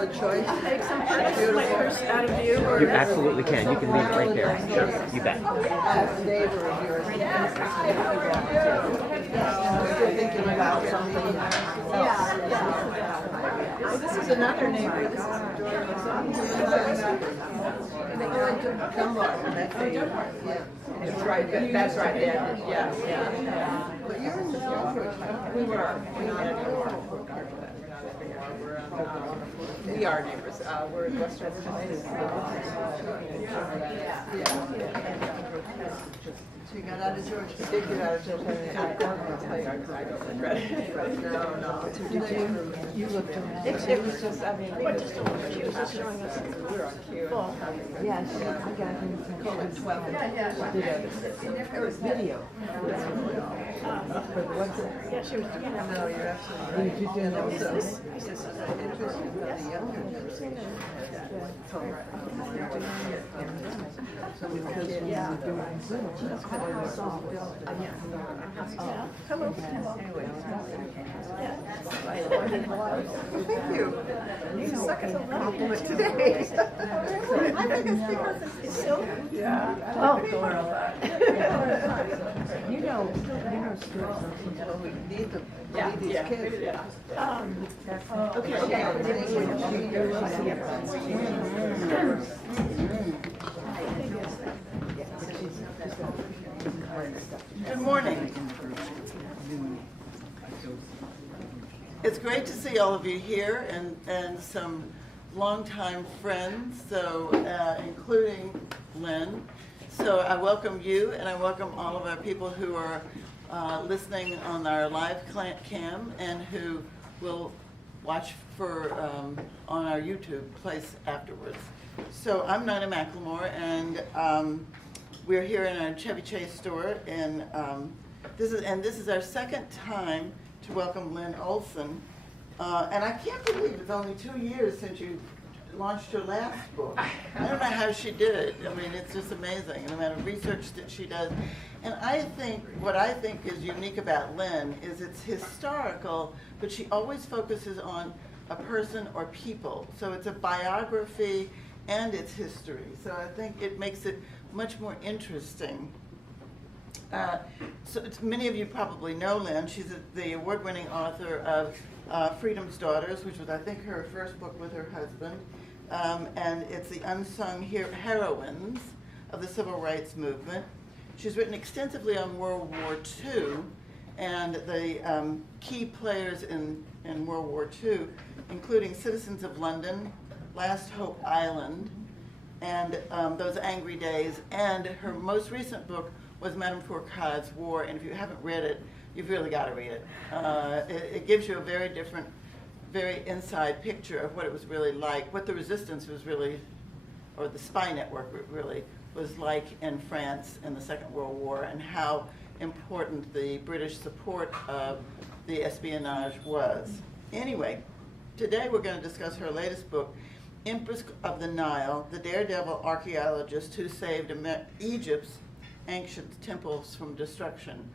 good choice. Take some purse out of you. You absolutely can. You can leave it right there. Sure, you bet. Neighbor of yours. Still thinking about something. Oh, this is another neighbor. This is They go into Dunbar. That's That's right. That's right. Yeah. But you're in the Southbridge. We were. We're not anymore. We are neighbors. We're in Westchester. So you got out of Georgia. Did get out of Georgia. I don't regret it. No. You looked around. It was just, I mean, she was just showing us we were on cue. Yes, I got him from COVID 12. There was video. For the website. Yeah, she was doing that. No, you're absolutely right. And also, interesting how the younger generation has so because we were doing Zoom, that's what I saw. Hello. Thank you. You suck at the Compliment today. I think it's because it's silver. Yeah. Oh. You know, Well, we need these kids. Good morning. It's great to see all of you here and some longtime friends, so including Lynne. So I welcome you, and I welcome all of our people who are listening on our live cam and who will watch for on our YouTube place afterwards. So I'm Nina McLemore, and we're here in our Chevy Chase store, and this is our second time to welcome Lynne Olson. And I can't believe it's only 2 years since you launched her last book. I don't know how she did it. I mean, it's just amazing, the amount of research that she does. And what I think is unique about Lynne is it's historical, but she always focuses on a person or people. So it's a biography and it's history. So I think it makes it much more interesting. Many of you probably know Lynne. She's the award-winning author of Freedom's Daughters, which was, I think, her first book with her husband. And it's the unsung heroines of the civil rights movement. She's written extensively on World War II, and the key players in World War II, including Citizens of London, Last Hope Island, and Those Angry Days. And her most recent book was Madame Fourcade's War, and if you haven't read it, you've really got to read it. It gives you a very different, very inside picture of what it was really like, what the resistance was really, or the spy network really was like in France in the Second World War, and how important the British support of the espionage was. Anyway, today we're going to discuss her latest book, Empress of the Nile, the daredevil archaeologist who saved Egypt's ancient temples from destruction.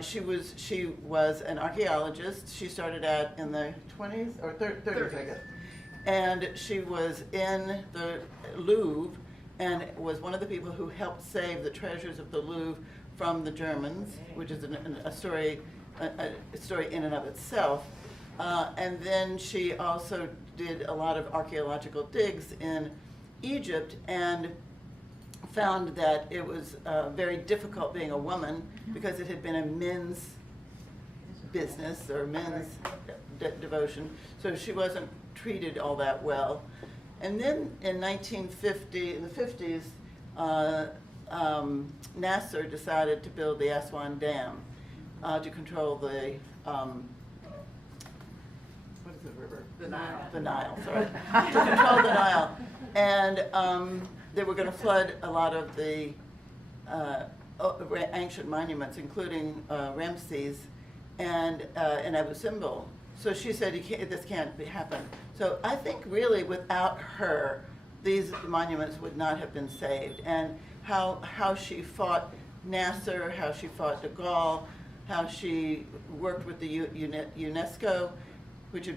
She was an archaeologist. She started out in the 20s or 30s, I guess. And she was in the Louvre and was one of the people who helped save the treasures of the Louvre from the Germans, which is a story in and of itself. And then she also did a lot of archaeological digs in Egypt and found that it was very difficult being a woman because it had been a men's business or men's devotion, so she wasn't treated all that well. And then in the 50s, Nasser decided to build the Aswan Dam to control the what is the river? The Nile. The Nile, sorry. To control the Nile. And they were going to flood a lot of the ancient monuments, including Ramses and Abu Simbel. So she said, this can't happen. So I think really without her, these monuments would not have been saved. And how she fought Nasser, how she fought de Gaulle, how she worked with the UNESCO, which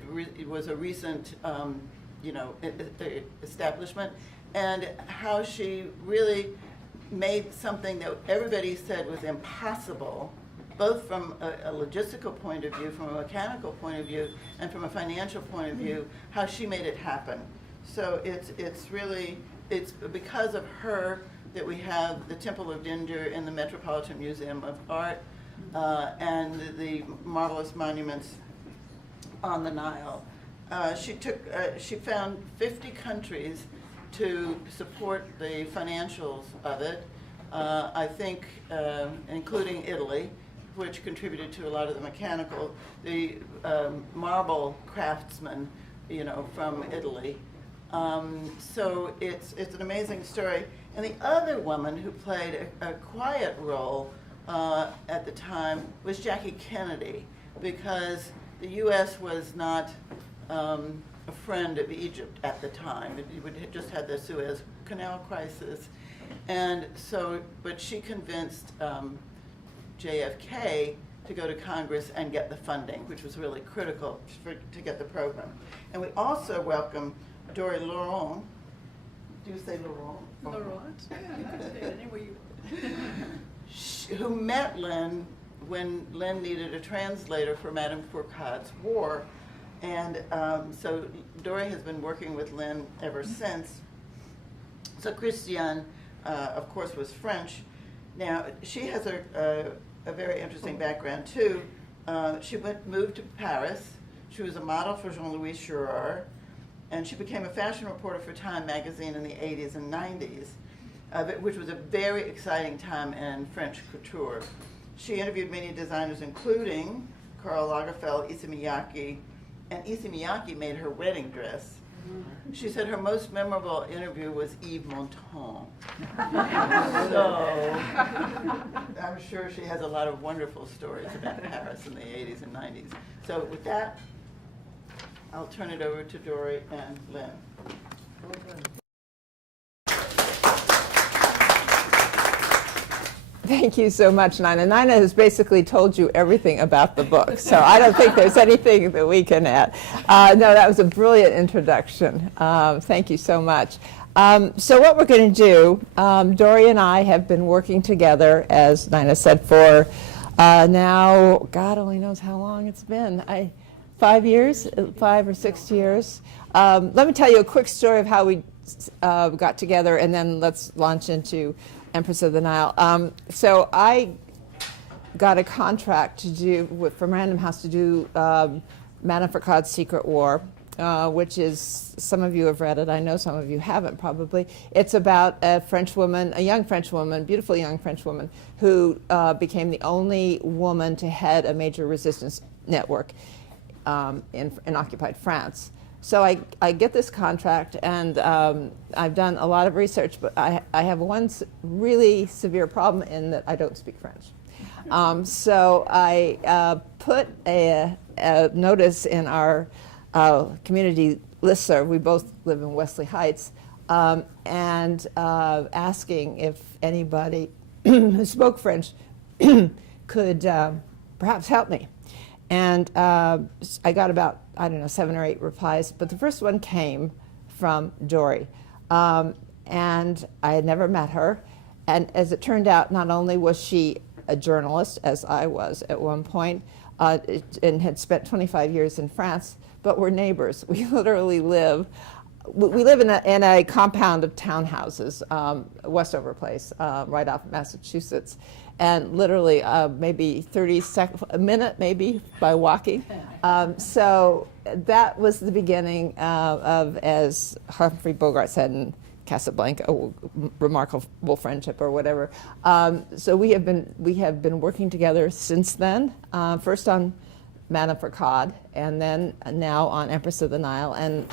was a recent establishment, and how she really made something that everybody said was impossible, both from a logistical point of view, from a mechanical point of view, and from a financial point of view, how she made it happen. So it's because of her that we have the Temple of Dinder in the Metropolitan Museum of Art, and the marvelous monuments on the Nile. She found 50 countries to support the financials of it, I think including Italy, which contributed to a lot of the mechanical, the marble craftsmen, from Italy. So it's an amazing story. And the other woman who played a quiet role at the time was Jackie Kennedy, because the U.S. was not a friend of Egypt at the time. It had just had the Suez Canal crisis. And so, but she convinced JFK to go to Congress and get the funding, which was really critical to get the program. And we also welcome Dory Laurent. Do you say Laurent? Laurent? Yeah, you could say it any way you Who met Lynne when Lynne needed a translator for Madame Fourcade's War. And so Dory has been working with Lynne ever since. So Christiane, of course, was French. Now, she has a very interesting background, too. She moved to Paris. She was a model for Jean-Louis Girard, and she became a fashion reporter for Time magazine in the 80s and 90s, which was a very exciting time in French couture. She interviewed many designers, including Karl Lagerfeld, Issey Miyake, and Issey Miyake made her wedding dress. She said her most memorable interview was Yves Montand. So I'm sure she has a lot of wonderful stories about Paris in the 80s and 90s. So with that, I'll turn it over to Dory and Lynne. Thank you so much, Nina. Nina has basically told you everything about the book, so I don't think there's anything that we can add. No, that was a brilliant introduction. Thank you so much. So what we're going to do, Dory and I have been working together, as Nina said, for now, God only knows how long it's been. 5 years, 5 or 6 years. Let me tell you a quick story of how we got together, and then let's launch into Empress of the Nile. So I got a contract to do from Random House to do Madame Fourcade's Secret War, which is, some of you have read it. I know some of you haven't probably. It's about a French woman, a young French woman, beautiful young French woman, who became the only woman to head a major resistance network in occupied France. So I get this contract, and I've done a lot of research, but I have one really severe problem in that I don't speak French. So I put a notice in our community listserv. We both live in Wesley Heights, and asking if anybody who spoke French could perhaps help me. And I got about, 7 or 8 replies, but the first one came from Dory. And I had never met her. And as it turned out, not only was she a journalist, as I was at one point, and had spent 25 years in France, but we're neighbors. We literally live in a compound of townhouses, Westover Place, right off Massachusetts. And literally maybe 30 seconds, a minute maybe, by walking. So that was the beginning of, as Humphrey Bogart said in Casablanca, a remarkable friendship or whatever. So we have been working together since then, first on Madame Fourcade, and then now on Empress of the Nile. And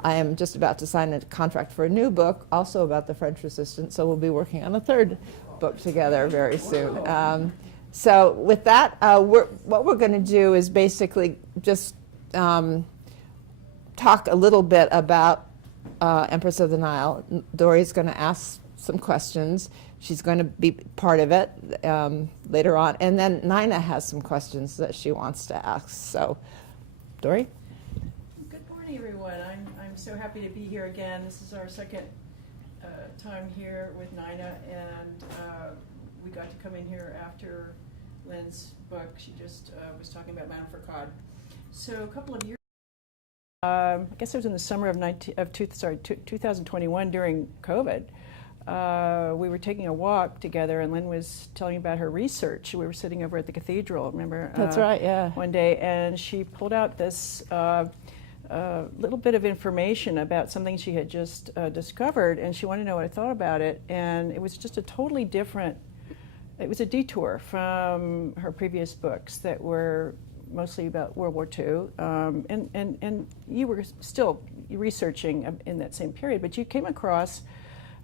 I am just about to sign a contract for a new book, also about the French Resistance, so we'll be working on a third book together very soon. So with that, what we're going to do is basically just talk a little bit about Empress of the Nile. Dory's going to ask some questions. She's going to be part of it later on. And then Nina has some questions that she wants to ask. So, Dory? Good morning. Hi everyone, I'm so happy to be here again. This is our second time here with Nina, and we got to come in here after Lynne's book. She just was talking about Madame Foucault. So a couple of years I guess it was in the summer of 2021 during COVID. We were taking a walk together, and Lynne was telling me about her research. We were sitting over at the cathedral, remember? That's right, yeah. One day, and she pulled out this little bit of information about something she had just discovered, and she wanted to know what I thought about it. And it was just a totally different, it was a detour from her previous books that were mostly about World War II. And you were still researching in that same period, but you came across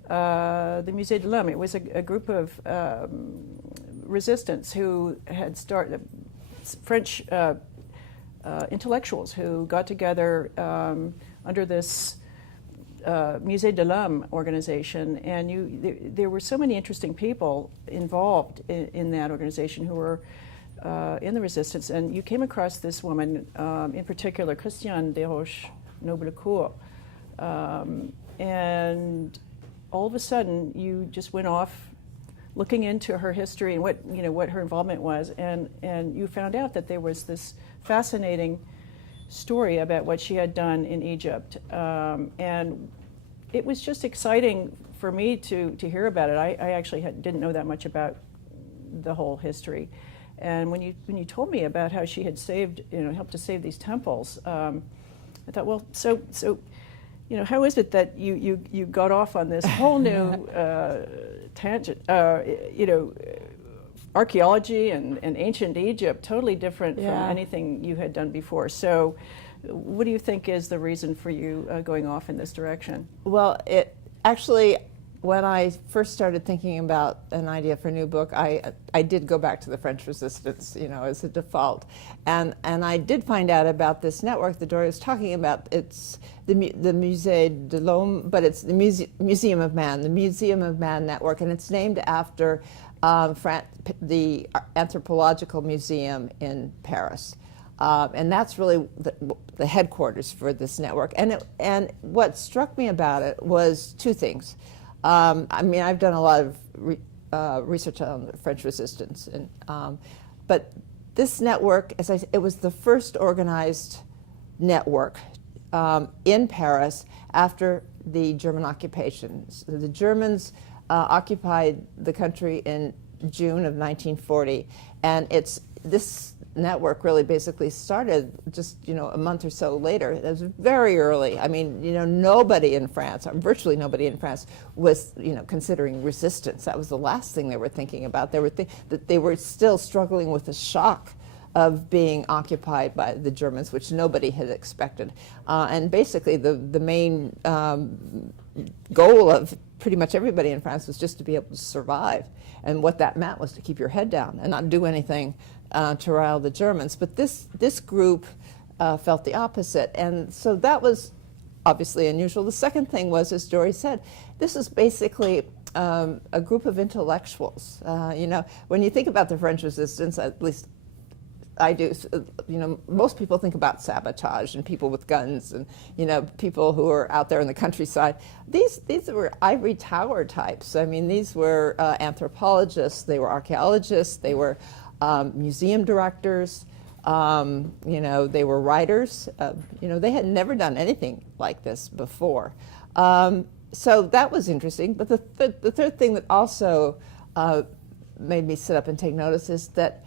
the Musée de l'Homme. It was a group of resistance who had started, French intellectuals who got together under this Musée de l'Homme organization, and there were so many interesting people involved in that organization who were in the resistance, and you came across this woman, in particular, Christiane Desroches Noblecourt, and all of a sudden you just went off looking into her history and what her involvement was, and you found out that there was this fascinating story about what she had done in Egypt, and it was just exciting for me to hear about it. I actually didn't know that much about the whole history, and when you told me about how she had helped to save these temples, I thought, well, so how is it that you got off on this whole new tangent? Archaeology and ancient Egypt, totally different from anything you had done before. So what do you think is the reason for you going off in this direction? Well, it actually, when I first started thinking about an idea for a new book, I did go back to the French Resistance, as a default, and I did find out about this network that Dory was talking about. It's the Musée de l'Homme, but it's the Museum of Man, the Museum of Man network, and it's named after the Anthropological Museum in Paris. And that's really the headquarters for this network. And what struck me about it was two things. I've done a lot of research on the French Resistance, but this network, it was the first organized network in Paris after the German occupation. So the Germans occupied the country in June of 1940, and this network really basically started just a month or so later. It was very early. Nobody in France, or virtually nobody in France, was considering resistance. That was the last thing they were thinking about. They were still struggling with the shock of being occupied by the Germans, which nobody had expected. And basically the main goal of pretty much everybody in France was just to be able to survive. And what that meant was to keep your head down and not do anything to rile the Germans. But this group felt the opposite. And so that was obviously unusual. The second thing was, as Dory said, this is basically a group of intellectuals. When you think about the French Resistance, at least I do, most people think about sabotage and people with guns and, people who are out there in the countryside. These were ivory tower types. These were anthropologists, they were archaeologists, they were museum directors, they were writers. They had never done anything like this before. So that was interesting. But the third thing that also made me sit up and take notice is that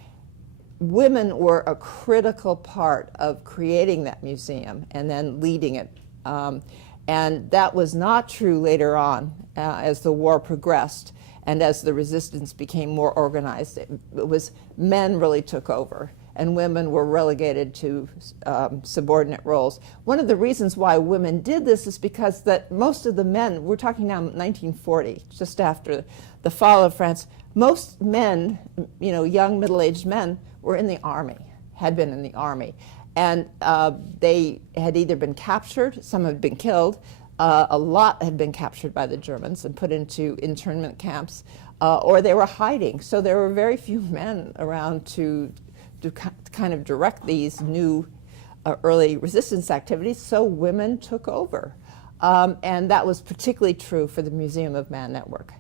women were a critical part of creating that museum and then leading it. And that was not true later on as the war progressed and as the resistance became more organized. It was men really took over and women were relegated to subordinate roles. One of the reasons why women did this is because that most of the men, we're talking now 1940, just after the fall of France, most men, young middle-aged men, were in the army, had been in the army. And they had either been captured, some had been killed, a lot had been captured by the Germans and put into internment camps, or they were hiding. So there were very few men around to kind of direct these new early resistance activities, so women took over. And that was particularly true for the Museum of Man Network.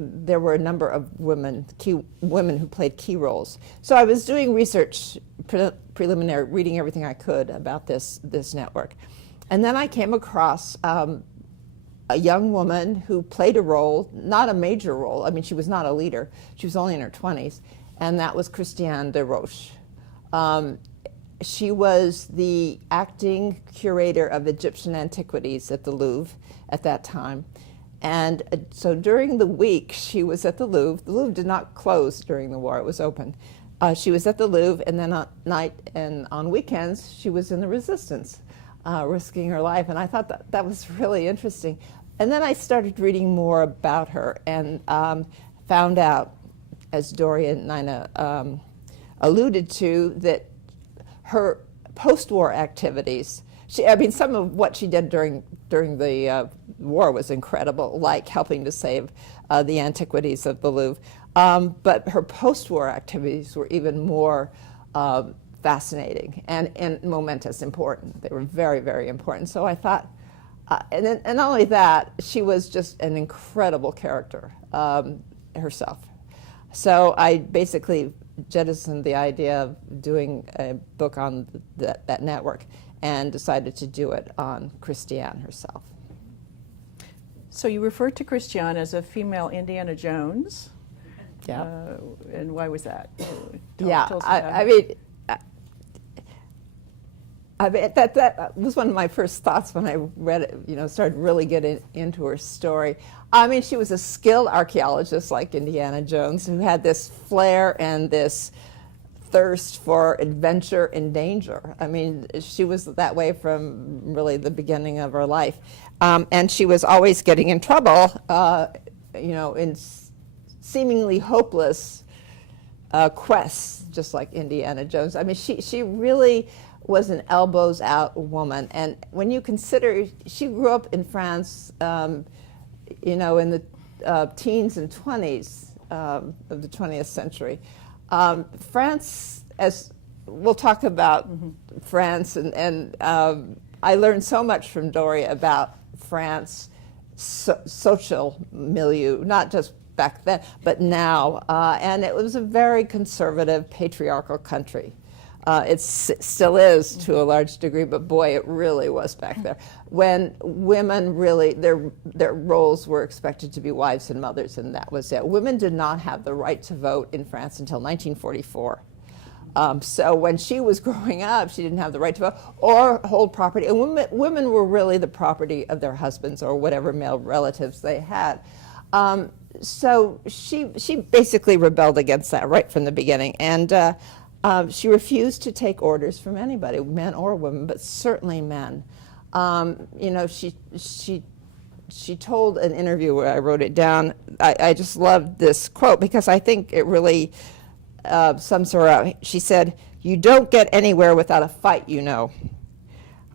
There were a number of women who played key roles. So I was doing research, preliminary, reading everything I could about this network. And then I came across a young woman who played a role, not a major role. I mean, she was not a leader. She was only in her 20s, and that was Christiane de Roche. She was the acting curator of Egyptian antiquities at the Louvre at that time. And so during the week, she was at the Louvre. The Louvre did not close during the war, it was open. She was at the Louvre, and then at night and on weekends, she was in the resistance, risking her life. And I thought that was really interesting. And then I started reading more about her and found out, as Doria and Nina alluded to, that her post-war activities, some of what she did during the war was incredible, like helping to save the antiquities of the Louvre. But her post-war activities were even more fascinating and momentous, important. They were very, very important. So I thought, and not only that, she was just an incredible character herself. So I basically jettisoned the idea of doing a book on that network and decided to do it on Christiane herself. So you referred to Christiane as a female Indiana Jones. Yeah. And why was that? Tell us about that was one of my first thoughts when I read it, started really getting into her story. I mean, she was a skilled archaeologist like Indiana Jones who had this flair and this thirst for adventure and danger. I mean, she was that way from really the beginning of her life. And she was always getting in trouble, in seemingly hopeless quests, just like Indiana Jones. I mean, she really was an elbows out woman. And when you consider, she grew up in France, in the teens and 20s of the 20th century. France, as we'll talk about France, and I learned so much from Doria about France social milieu, not just back then, but now. And it was a very conservative, patriarchal country. It still is to a large degree, but boy, it really was back there. When women really, their roles were expected to be wives and mothers, and that was it. Women did not have the right to vote in France until 1944. So when she was growing up, she didn't have the right to vote or hold property. And women were really the property of their husbands or whatever male relatives they had. So she basically rebelled against that right from the beginning. And she refused to take orders from anybody, men or women, but certainly men. She told an interview where I wrote it down. I just loved this quote because I think it really sums her up. She said, "You don't get anywhere without a fight,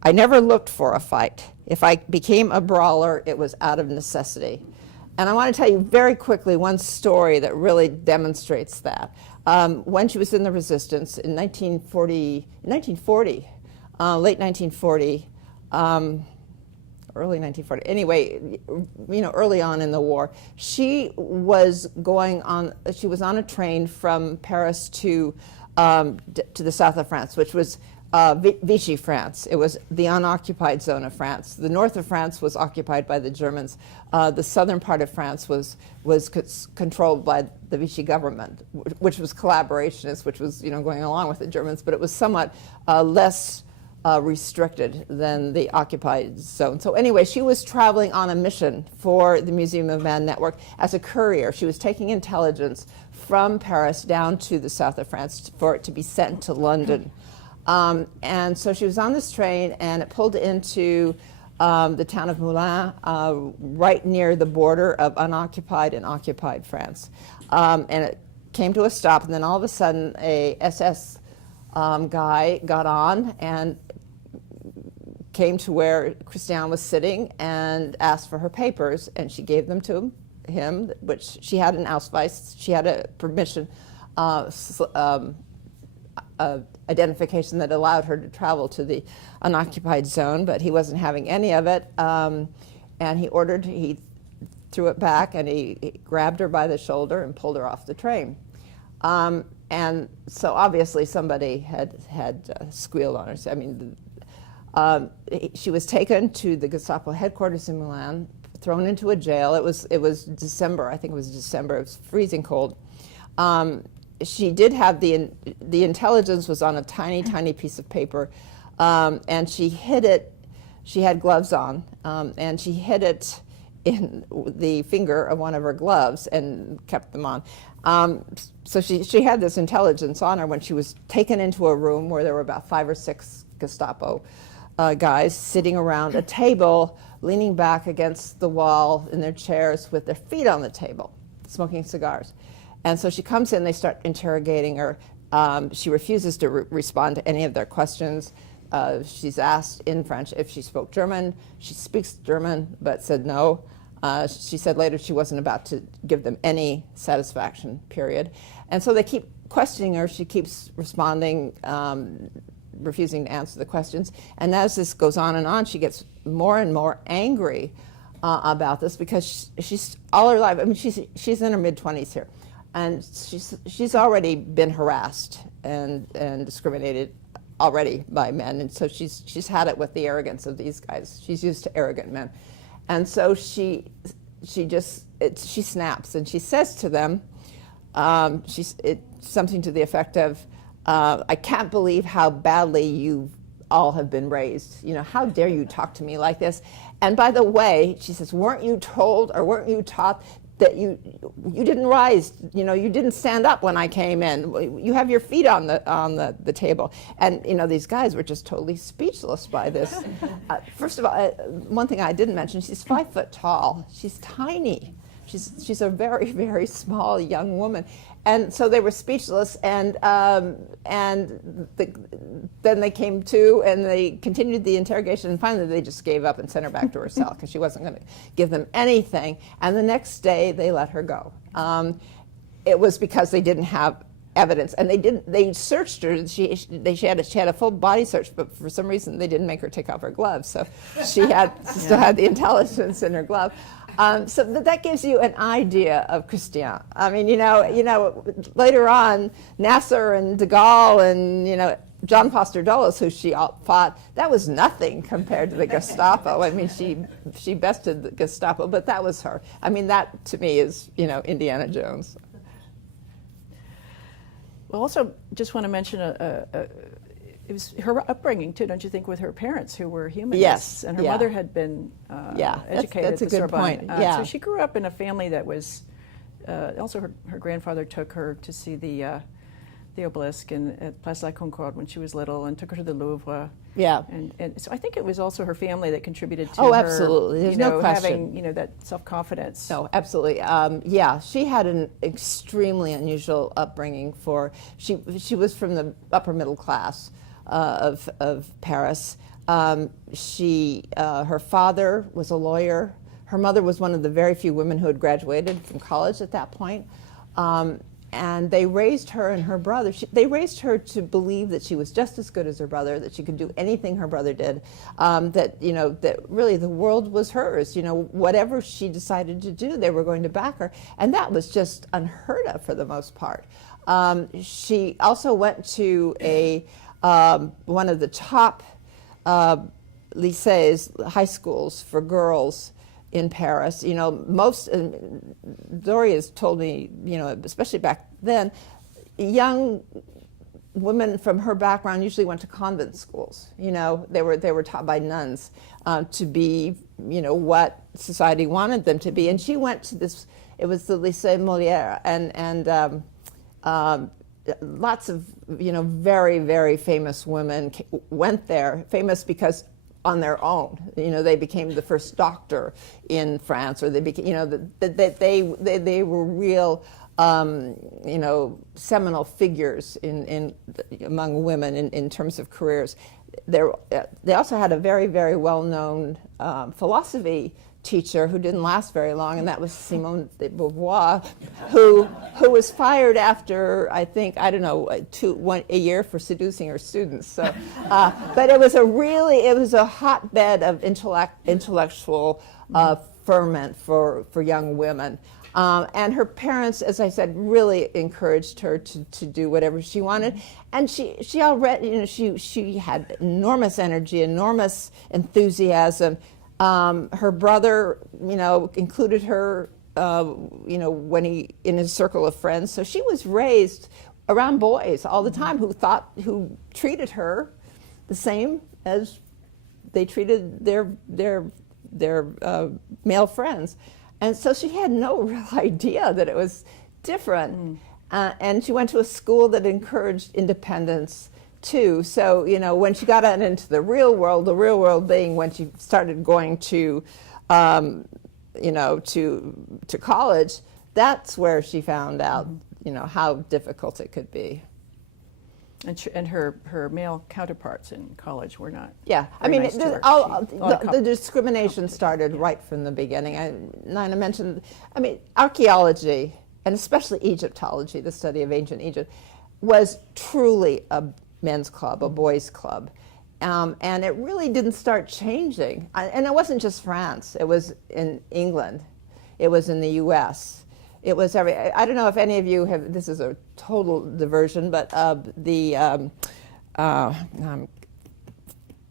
I never looked for a fight. If I became a brawler, it was out of necessity." And I want to tell you very quickly one story that really demonstrates that. When she was in the resistance in 1940, late 1940, early 1940, anyway, early on in the war, she was on a train from Paris to the south of France, which was Vichy France. It was the unoccupied zone of France. The north of France was occupied by the Germans. The southern part of France was controlled by the Vichy government, which was collaborationist, which was going along with the Germans, but it was somewhat less restricted than the occupied zone. So anyway, she was traveling on a mission for the Museum of Man Network as a courier. She was taking intelligence from Paris down to the south of France for it to be sent to London. And so she was on this train, and it pulled into the town of Moulins, right near the border of unoccupied and occupied France. And it came to a stop, and then all of a sudden a SS guy got on and came to where Christiane was sitting and asked for her papers, and she gave them to him, which she had an Ausweis, she had a permission, identification that allowed her to travel to the unoccupied zone, but he wasn't having any of it. And he threw it back, and he grabbed her by the shoulder and pulled her off the train. And so obviously somebody had squealed on her. I mean, she was taken to the Gestapo headquarters in Milan, thrown into a jail. It was December, I think it was December. It was freezing cold. She did have the intelligence was on a tiny piece of paper, and she hid it. She had gloves on, and she hid it in the finger of one of her gloves and kept them on. So she had this intelligence on her when she was taken into a room where there were about 5 or 6 Gestapo guys sitting around a table, leaning back against the wall in their chairs with their feet on the table, smoking cigars. And so she comes in, they start interrogating her. She refuses to respond to any of their questions. She's asked in French if she spoke German. She speaks German, but said no. She said later she wasn't about to give them any satisfaction, period. And so they keep questioning her. She keeps responding, refusing to answer the questions. And as this goes on, she gets more and more angry about this, because she's all her life, I mean, she's in her mid-20s here. And she's already been harassed and discriminated already by men, and so she's had it with the arrogance of these guys. She's used to arrogant men, and so she snaps, and she says to them, something to the effect of, "I can't believe how badly you all have been raised. You know, how dare you talk to me like this? And by the way," she says, "weren't you told or weren't you taught that you didn't rise, you know, you didn't stand up when I came in. You have your feet on the table." And, you know, these guys were just totally speechless by this. First of all, one thing I didn't mention, she's 5 foot tall. She's tiny. She's a very, very small young woman. And so they were speechless, and then they came to, and they continued the interrogation, and finally they just gave up and sent her back to her cell because she wasn't going to give them anything. And the next day they let her go. It was because they didn't have evidence, and they searched her. She had a full body search, but for some reason they didn't make her take off her gloves, so she still had the intelligence in her glove. So that gives you an idea of Christian. I mean, you know, later on, Nasser and de Gaulle and, you know, John Foster Dulles, who she fought, that was nothing compared to the Gestapo. I mean, she bested the Gestapo, but that was her. I mean, that to me is, you know, Indiana Jones. Well, also, just want to mention it was her upbringing too, don't you think, with her parents who were humanists? Yes, and her yeah. mother had been educated that's a at the good Sorbonne. point. Yeah. So she grew up in a family that was. Also, her grandfather took her to see the obelisk at Place la Concorde when she was little, and took her to the Louvre. Yeah. And so I think it was also her family that contributed to her. Oh, her, absolutely. There's no question. Having, you know, that self-confidence. No, absolutely. Yeah, she had an extremely unusual upbringing. She was from the upper middle class of Paris. Her father was a lawyer. Her mother was one of the very few women who had graduated from college at that point. And they raised her and her brother. They raised her to believe that she was just as good as her brother, that she could do anything her brother did, that really the world was hers. You know, whatever she decided to do, they were going to back her, and that was just unheard of for the most part. She also went to one of the top lycées, high schools for girls in Paris. You know, Doria's told me, you know, especially back then, young women from her background usually went to convent schools. You know, they were taught by nuns to be, you know, what society wanted them to be. And she went to this. It was the Lycée Molière, and lots of, you know, very, very famous women went there. Famous because on their own, you know, they became the first doctor in France, or they became, you know, they were real, you know, seminal figures among women in terms of careers. They also had a very, very well-known philosophy teacher who didn't last very long, and that was Simone de Beauvoir, who was fired after, I think, I don't know, a year for seducing her students. So, but it was a hotbed of intellectual ferment for young women. And her parents, as I said, really encouraged her to do whatever she wanted. And she already, she had enormous energy, enormous enthusiasm. Her brother, included her, when in his circle of friends. So she was raised around boys all the time who treated her the same as they treated their male friends. And so she had no real idea that it was different. And she went to a school that encouraged independence too. So, when she got out into the real world being when she started going to, to college, that's where she found out, how difficult it could be. And her male counterparts in college were not. Yeah, nice to her. The discrimination started right from the beginning. Nina mentioned, archaeology, and especially Egyptology, the study of ancient Egypt, was truly a men's club, a boys' club. And it really didn't start changing. And it wasn't just France. It was in England. It was in the U.S. It was I don't know if any of you have, this is a total diversion, but I'm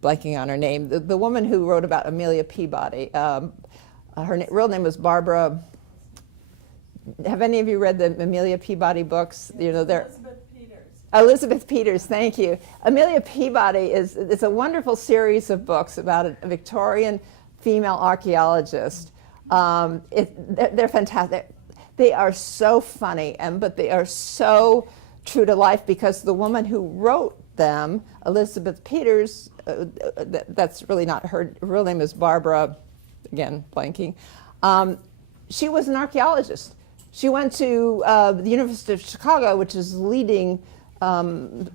blanking on her name. The woman who wrote about Amelia Peabody, her real name was Barbara. Have any of you read the Amelia Peabody books? Elizabeth Peters, thank you. Amelia Peabody is a wonderful series of books about a Victorian female archaeologist. They're fantastic. They are so funny, but they are so true to life because the woman who wrote them, Elizabeth Peters, that's really not her real name is Barbara, again, blanking. She was an archaeologist. She went to the University of Chicago, which is the leading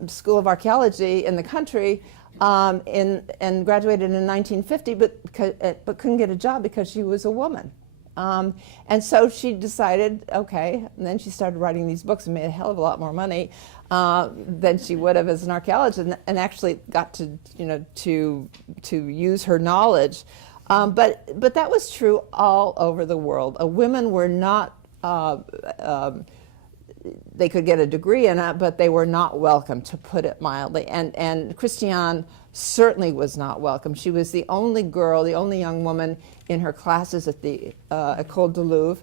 school of archaeology in the country, and graduated in 1950, but couldn't get a job because she was a woman. And so she decided, okay, and then she started writing these books and made a hell of a lot more money than she would have as an archaeologist, and actually got to use her knowledge. But that was true all over the world. Women were not. They could get a degree in it, but they were not welcome, to put it mildly. And Christiane certainly was not welcome. She was the only girl, the only young woman in her classes at the École du Louvre,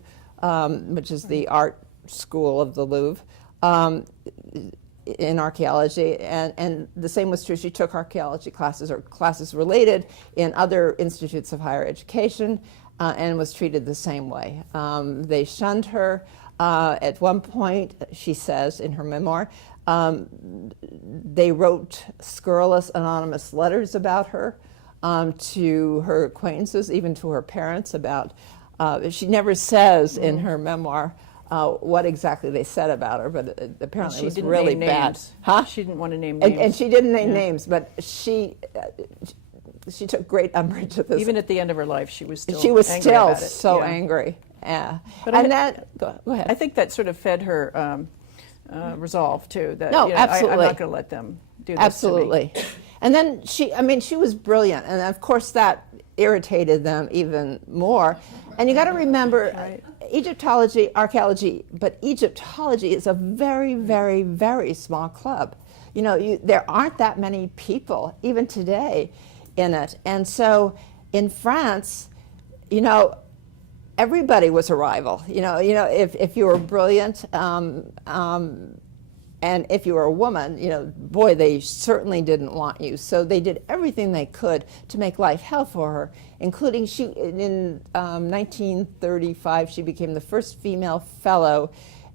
which is the art school of the Louvre, in archaeology. And the same was true. She took archaeology classes or classes related in other institutes of higher education and was treated the same way. They shunned her. At one point, she says in her memoir, they wrote scurrilous anonymous letters about her to her acquaintances, even to her parents about, she never says in her memoir what exactly they said about her, but apparently it was really bad. Huh? She didn't want to name names. And she didn't name names, but she took great umbrage at this. Even at the end of her life, she was still so angry. Yeah. But go ahead. I think that sort of fed her resolve too. That absolutely. I'm not going to let them do this Absolutely. to me. And then she was brilliant, and of course that irritated them even more. And you got to remember, Egyptology, archaeology, but Egyptology is a very, very, very small club. There aren't that many people even today in it, and so in France, everybody was a rival. If you were brilliant, and if you were a woman, boy, they certainly didn't want you. So they did everything they could to make life hell for her, including in 1935, she became the first female fellow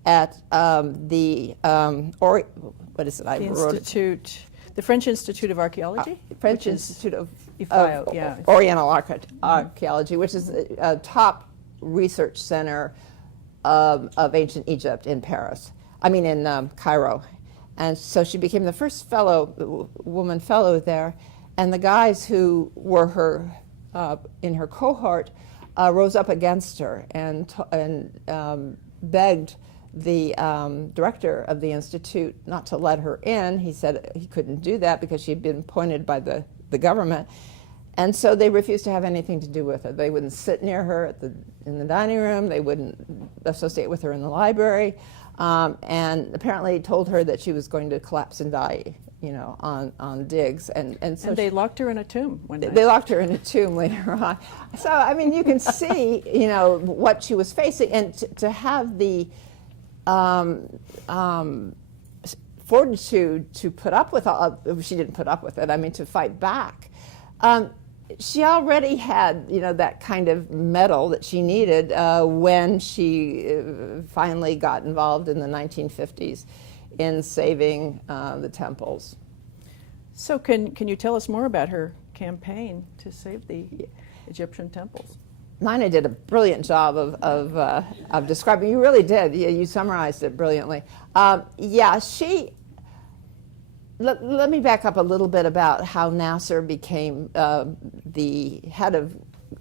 at the the French Institute of Archaeology? French Institute of IFAO, Oriental Archaeology, which is a top research center of ancient Egypt in Cairo. And so she became the first woman fellow there. And the guys who were in her cohort rose up against her and begged the director of the institute not to let her in. He said he couldn't do that because she had been appointed by the government. And so they refused to have anything to do with her. They wouldn't sit near her in the dining room. They wouldn't associate with her in the library. And apparently told her that she was going to collapse and die, on digs. And so they locked her in a tomb one night. they locked her in a tomb later on. So, I mean, you can see, what she was facing. And to have the fortitude to put up with she didn't put up with it, to fight back. She already had, that kind of mettle that she needed when she finally got involved in the 1950s in saving the temples. So can you tell us more about her campaign to save the Egyptian temples? Nina did a brilliant job of describing. You really did. You summarized it brilliantly. Let me back up a little bit about how Nasser became the head of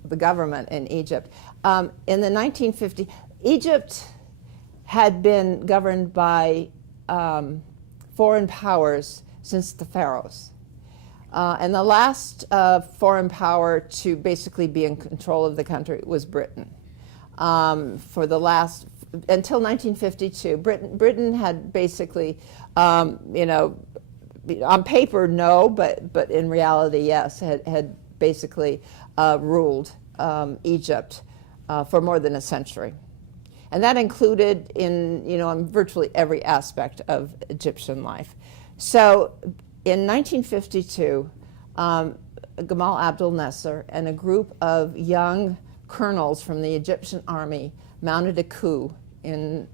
the government in Egypt. In the 1950s, Egypt had been governed by foreign powers since the pharaohs. And the last foreign power to basically be in control of the country was Britain. For the last, until 1952, Britain had basically, on paper, no, but in reality, yes, had basically ruled Egypt for more than a century. And that included in virtually every aspect of Egyptian life. So in 1952, Gamal Abdel Nasser and a group of young colonels from the Egyptian army mounted a coup and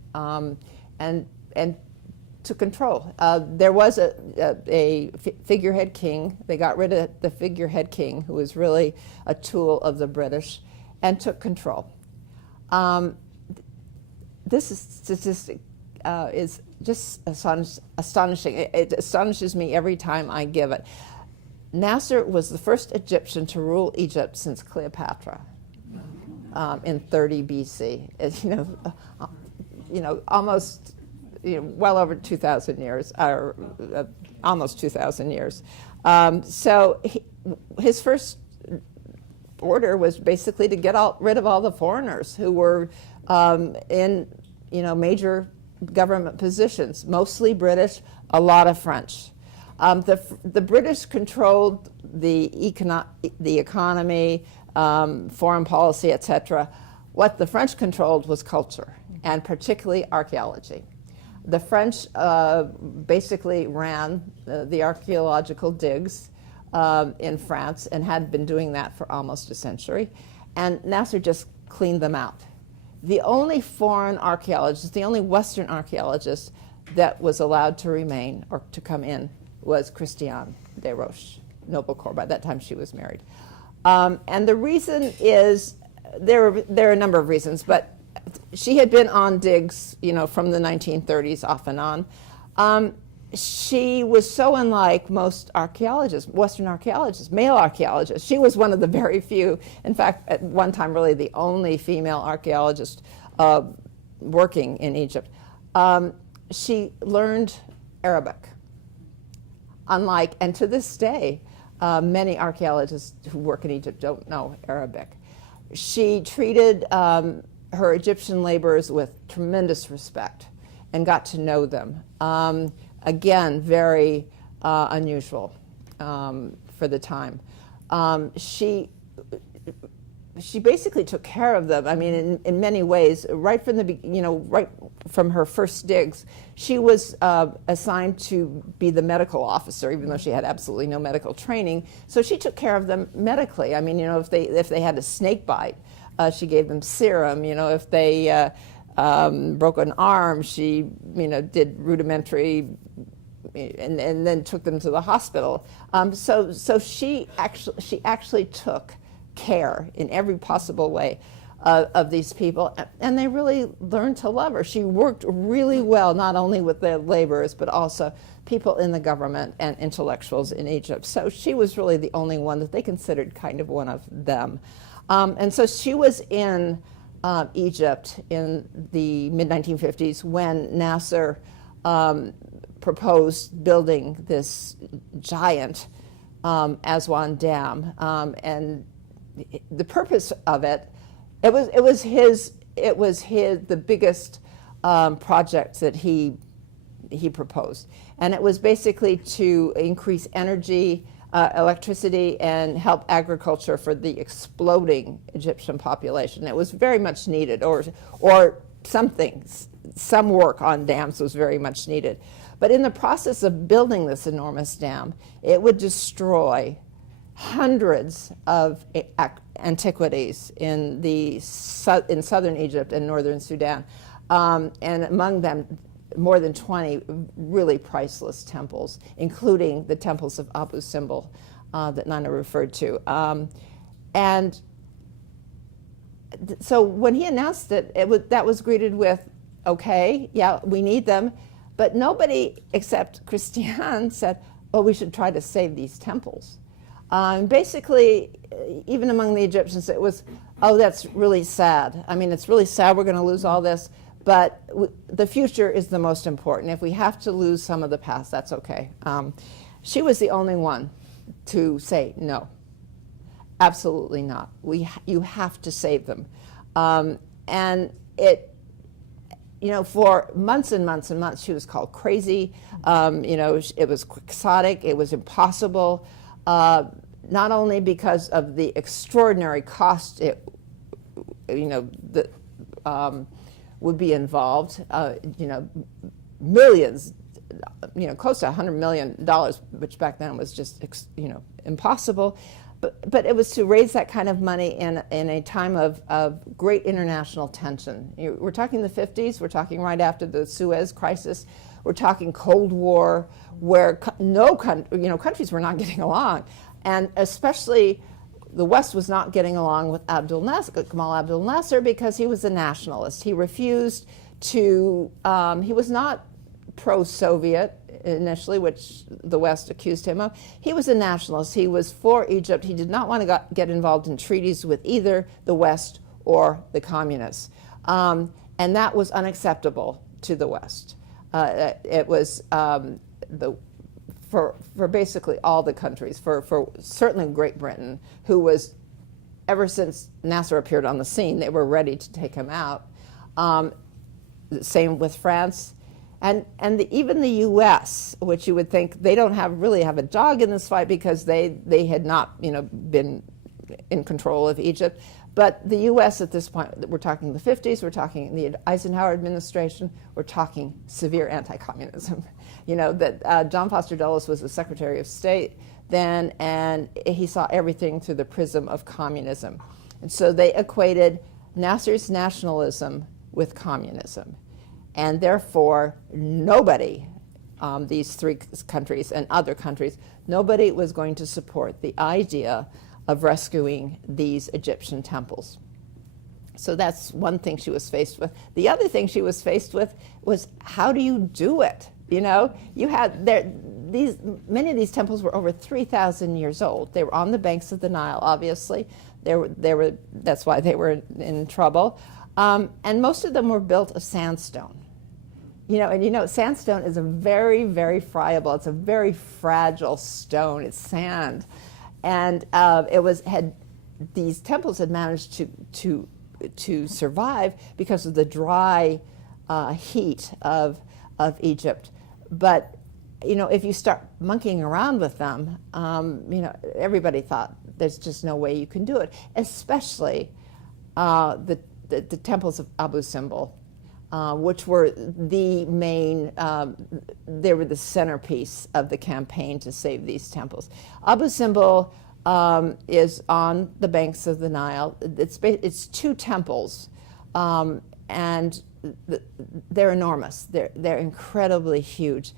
took control. There was a figurehead king. They got rid of the figurehead king, who was really a tool of the British, and took control. This statistic is just astonishing. It astonishes me every time I give it. Nasser was the first Egyptian to rule Egypt since Cleopatra in 30 BC. Almost, well over 2,000 years, or almost 2,000 years. So his first order was basically to get rid of all the foreigners who were in major government positions, mostly British, a lot of French. The British controlled the economy, foreign policy, etc. What the French controlled was culture, and particularly archaeology. The French basically ran the archaeological digs in France and had been doing that for almost a century, and Nasser just cleaned them out. The only foreign archaeologist, the only Western archaeologist that was allowed to remain or to come in was Christiane de Roche, Noble Corps. By that time she was married. And the reason is, there are a number of reasons, but she had been on digs, from the 1930s off and on. She was so unlike most archaeologists, Western archaeologists, male archaeologists. She was one of the very few, in fact, at one time really the only female archaeologist working in Egypt. She learned Arabic. And to this day, many archaeologists who work in Egypt don't know Arabic. She treated her Egyptian laborers with tremendous respect and got to know them. Again, very unusual for the time. She basically took care of them. I mean, in many ways, right from her first digs, she was assigned to be the medical officer, even though she had absolutely no medical training. So she took care of them medically. I mean, if they had a snake bite, she gave them serum. If they broke an arm, she did rudimentary, and then took them to the hospital. So she actually took care in every possible way of these people, and they really learned to love her. She worked really well, not only with the laborers, but also people in the government and intellectuals in Egypt. So she was really the only one that they considered kind of one of them. And so she was in Egypt in the mid-1950s when Nasser proposed building this giant Aswan Dam, and the purpose of it was the biggest project that he proposed, and it was basically to increase energy, electricity, and help agriculture for the exploding Egyptian population. It was very much needed, or some work on dams was very much needed. But in the process of building this enormous dam, it would destroy hundreds of antiquities in southern Egypt and northern Sudan, and among them more than 20 really priceless temples, including the temples of Abu Simbel that Nina referred to. And so when he announced it, that was greeted with, okay, yeah, we need them. But nobody except Christiane said, oh, we should try to save these temples. Basically, even among the Egyptians, it was, oh, that's really sad. I mean, it's really sad we're going to lose all this, but the future is the most important. If we have to lose some of the past, that's okay. She was the only one to say, no, absolutely not. You have to save them. And it, for months and months and months, she was called crazy. It was quixotic. It was impossible. Not only because of the extraordinary cost that would be involved, millions, close to $100 million, which back then was just, impossible. But it was to raise that kind of money in a time of great international tension. We're talking the 50s. We're talking right after the Suez Crisis. We're talking Cold War, where countries were not getting along, and especially the West was not getting along with Gamal Abdel Nasser because he was a nationalist. He refused to. He was not pro-Soviet initially, which the West accused him of. He was a nationalist. He was for Egypt. He did not want to get involved in treaties with either the West or the communists. And that was unacceptable to the West. It was for basically all the countries, for certainly Great Britain, who was, ever since Nasser appeared on the scene, they were ready to take him out. Same with France. And even the U.S., which you would think they don't really have a dog in this fight because they had not been in control of Egypt. But the U.S. at this point, we're talking the 50s, we're talking the Eisenhower administration, we're talking severe anti-communism. That John Foster Dulles was the Secretary of State then, and he saw everything through the prism of communism. And so they equated Nasser's nationalism with communism. And therefore, nobody, these three countries and other countries, nobody was going to support the idea of rescuing these Egyptian temples. So that's one thing she was faced with. The other thing she was faced with was, how do you do it? You had many of these temples were over 3,000 years old. They were on the banks of the Nile, obviously. That's why they were in trouble. And most of them were built of sandstone. Sandstone is a very, very friable. It's a very fragile stone. It's sand, and these temples had managed to survive because of the dry heat of Egypt. But if you start monkeying around with them, everybody thought there's just no way you can do it. Especially the temples of Abu Simbel. Which were the main, they were the centerpiece of the campaign to save these temples. Abu Simbel is on the banks of the Nile. It's two temples, and they're enormous. They're incredibly huge.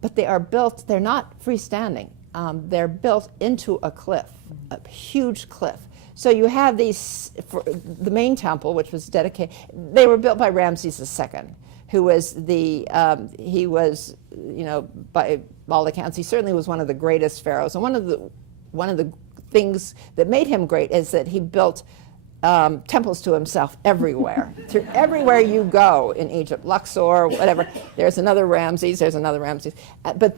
But they're not freestanding. They're built into a cliff, a huge cliff. So you have the main temple, which was dedicated. They were built by Ramses II, who was he was, by all accounts, he certainly was one of the greatest pharaohs. And one of the things that made him great is that he built temples to himself everywhere. Everywhere you go in Egypt, Luxor, whatever, there's another Ramses, but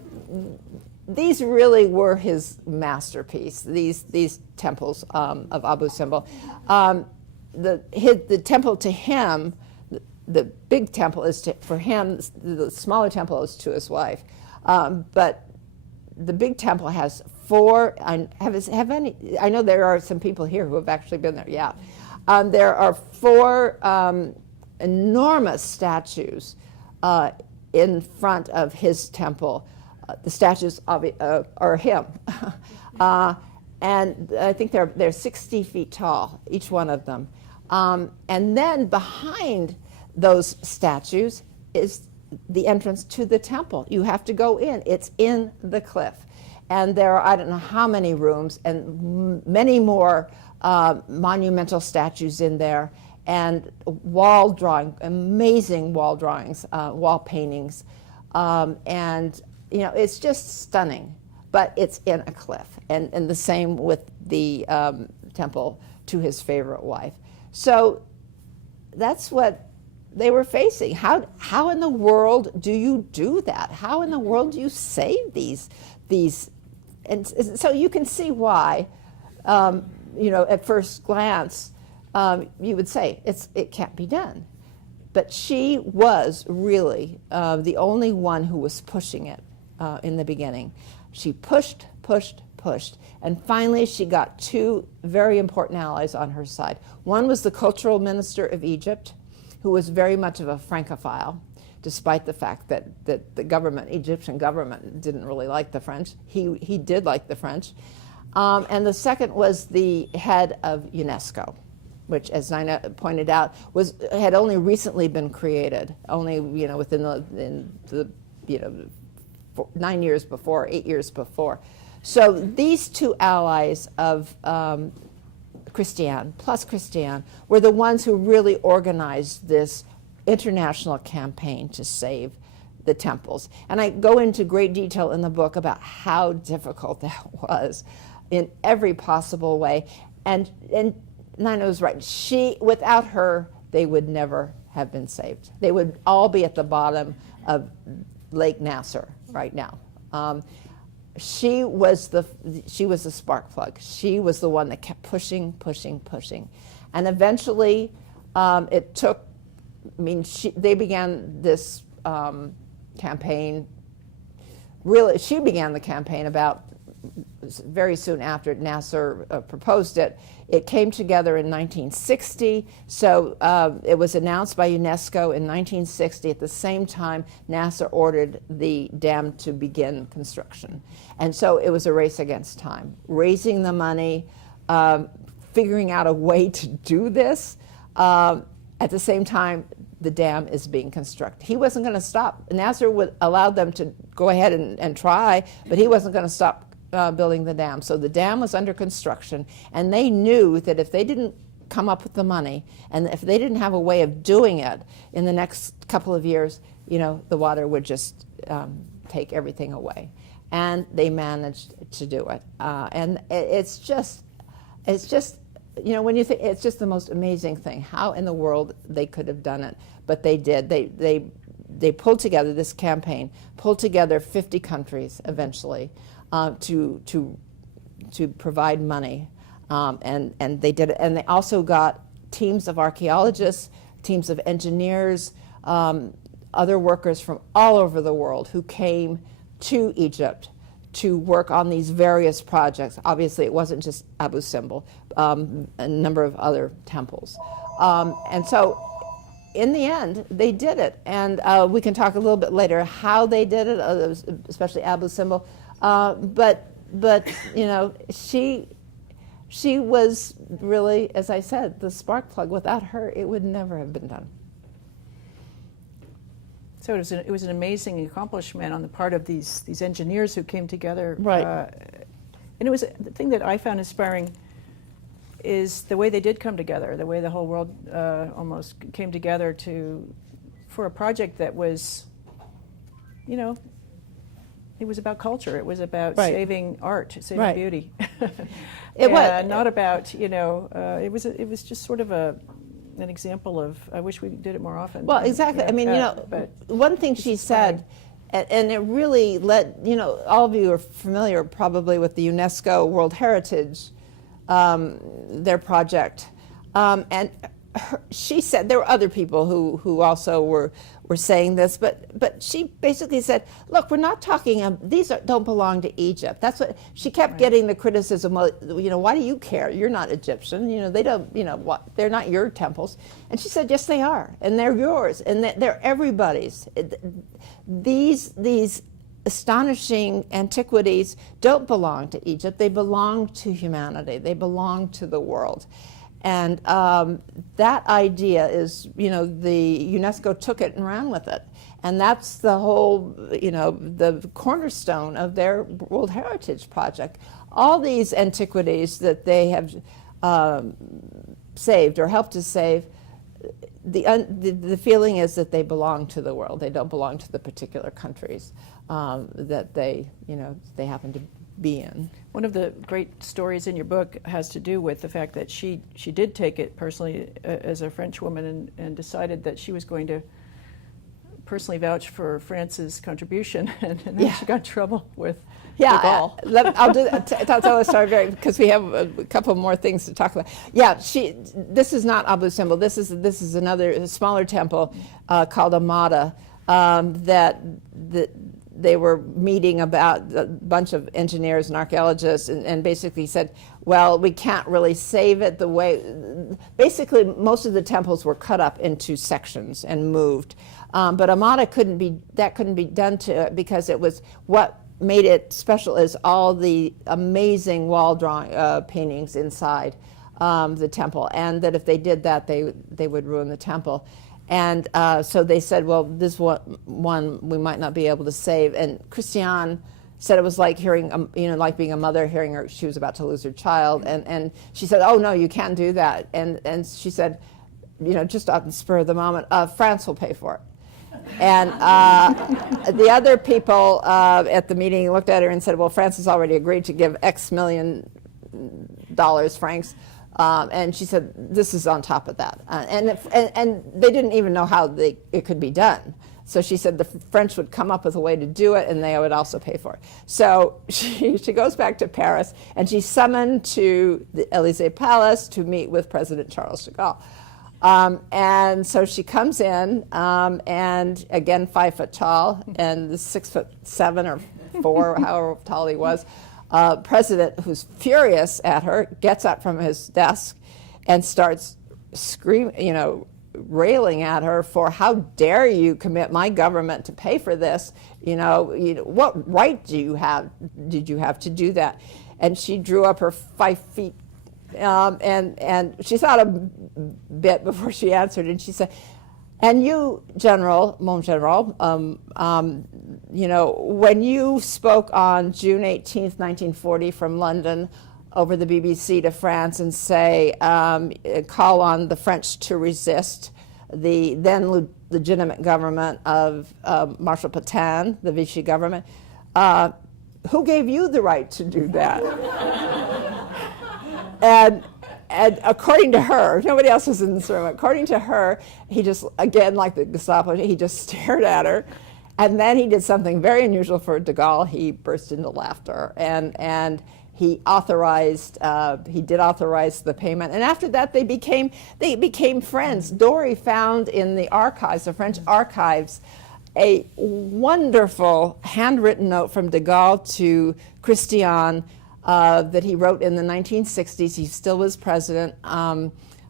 these really were his masterpiece, these temples of Abu Simbel. The temple to him, the big temple is for him, the smaller temple is to his wife. But the big temple has four, I know there are some people here who have actually been there, yeah. There are four enormous statues in front of his temple. The statues are him. And I think they're 60 feet tall, each one of them. And then behind those statues is the entrance to the temple. You have to go in. It's in the cliff. And there are, I don't know how many rooms, and many more monumental statues in there, and wall drawing, amazing wall drawings, wall paintings. And, you know, it's just stunning. But it's in a cliff. And the same with the temple to his favorite wife. So that's what they were facing. How in the world do you do that? How in the world do you save these? And so you can see why, you know, at first glance, you would say it can't be done. But she was really the only one who was pushing it in the beginning. She pushed, and finally she got two very important allies on her side. One was the cultural minister of Egypt, who was very much of a Francophile, despite the fact that the government, Egyptian government, didn't really like the French. He did like the French. And the second was the head of UNESCO, which, as Nina pointed out, had only recently been created, only, you know, within the 9 years before, 8 years before. So these two allies of Christiane were the ones who really organized this international campaign to save the temples. And I go into great detail in the book about how difficult that was in every possible way. And Nina was right. Without her, they would never have been saved. They would all be at the bottom of Lake Nasser right now. She was the spark plug. She was the one that kept pushing. And eventually it took, they began this campaign, really, she began the campaign about very soon after Nasser proposed it. It came together in 1960, so it was announced by UNESCO in 1960. At the same time, Nasser ordered the dam to begin construction. And so it was a race against time, raising the money, figuring out a way to do this. At the same time, the dam is being constructed. He wasn't going to stop. Nasser would allow them to go ahead and try, but he wasn't going to stop building the dam. So the dam was under construction, and they knew that if they didn't come up with the money, and if they didn't have a way of doing it in the next couple of years, you know, the water would just take everything away. And they managed to do it. And it's just, you know, when you think, it's just the most amazing thing. How in the world they could have done it, but they did. They pulled together this campaign, pulled together 50 countries eventually to provide money, and they did it. And they also got teams of archaeologists, teams of engineers, other workers from all over the world who came to Egypt to work on these various projects. Obviously, it wasn't just Abu Simbel, a number of other temples. And so in the end, they did it. And we can talk a little bit later how they did it, especially Abu Simbel. But you know, she was really, as I said, the spark plug. Without her, it would never have been done. So it was an amazing accomplishment on the part of these engineers who came together. Right. And it was the thing that I found inspiring is the way they did come together, the way the whole world almost came together for a project that was, you know, about culture. It was about Right. saving art, saving Right. beauty. It was. And not about, it was just sort of an example of, I wish we did it more often. Well, exactly. Yeah, I mean, but one thing she said, and it really led, all of you are familiar probably with the UNESCO World Heritage, their project. And she said, there were other people who also were saying this, but she basically said, look, we're not talking, don't belong to Egypt. That's what, she kept getting the criticism, well, why do you care? You're not Egyptian, they don't, they're not your temples. And she said, yes, they are, and they're yours, and they're everybody's. These astonishing antiquities don't belong to Egypt, they belong to humanity, they belong to the world. And that idea is, the UNESCO took it and ran with it. And that's the whole, the cornerstone of their World Heritage Project. All these antiquities that they have saved or helped to save, the feeling is that they belong to the world. They don't belong to the particular countries that they happen to be in. one of the great stories in your book has to do with the fact that she did take it personally as a French woman and decided that she was going to personally vouch for France's contribution, and then she got in trouble with de Gaulle. I'll do that. Tell the story because we have a couple more things to talk about. Yeah, this is not Abu Simbel. This is another smaller temple called Amada that they were meeting about, a bunch of engineers and archaeologists, and basically said, well, we can't really save it the way, basically most of the temples were cut up into sections and moved. But Amada couldn't be done to it because it was, what made it special is all the amazing wall drawing paintings inside the temple, and that if they did that, they would ruin the temple. And so they said, well, this one we might not be able to save. And Christiane said it was like hearing, like being a mother hearing she was about to lose her child. And she said, oh, no, you can't do that. And she said, just on the spur of the moment, France will pay for it. And the other people at the meeting looked at her and said, well, France has already agreed to give X million francs. And she said, this is on top of that. And they didn't even know how it could be done. So she said the French would come up with a way to do it, and they would also pay for it. So she goes back to Paris, and she's summoned to the Élysée Palace to meet with President Charles de Gaulle. And so she comes in, and again, 5 foot tall, and the 6'7" or 4, however tall he was. President, who's furious at her, gets up from his desk and starts screaming, railing at her for, how dare you commit my government to pay for this? What right did you have to do that? And she drew up her 5 feet, and she thought a bit before she answered, and she said, and you, General, mon General, when you spoke on June 18th, 1940 from London over the BBC to France and say, call on the French to resist the then legitimate government of Marshal Pétain, the Vichy government, who gave you the right to do that? And according to her, nobody else was in this room, according to her, he just, again, like the Gestapo, he just stared at her. And then he did something very unusual for de Gaulle. He burst into laughter. And he did authorize the payment. And after that, they became friends. Dory found in the archives, the French archives, a wonderful handwritten note from de Gaulle to Christiane that he wrote in the 1960s. He still was president,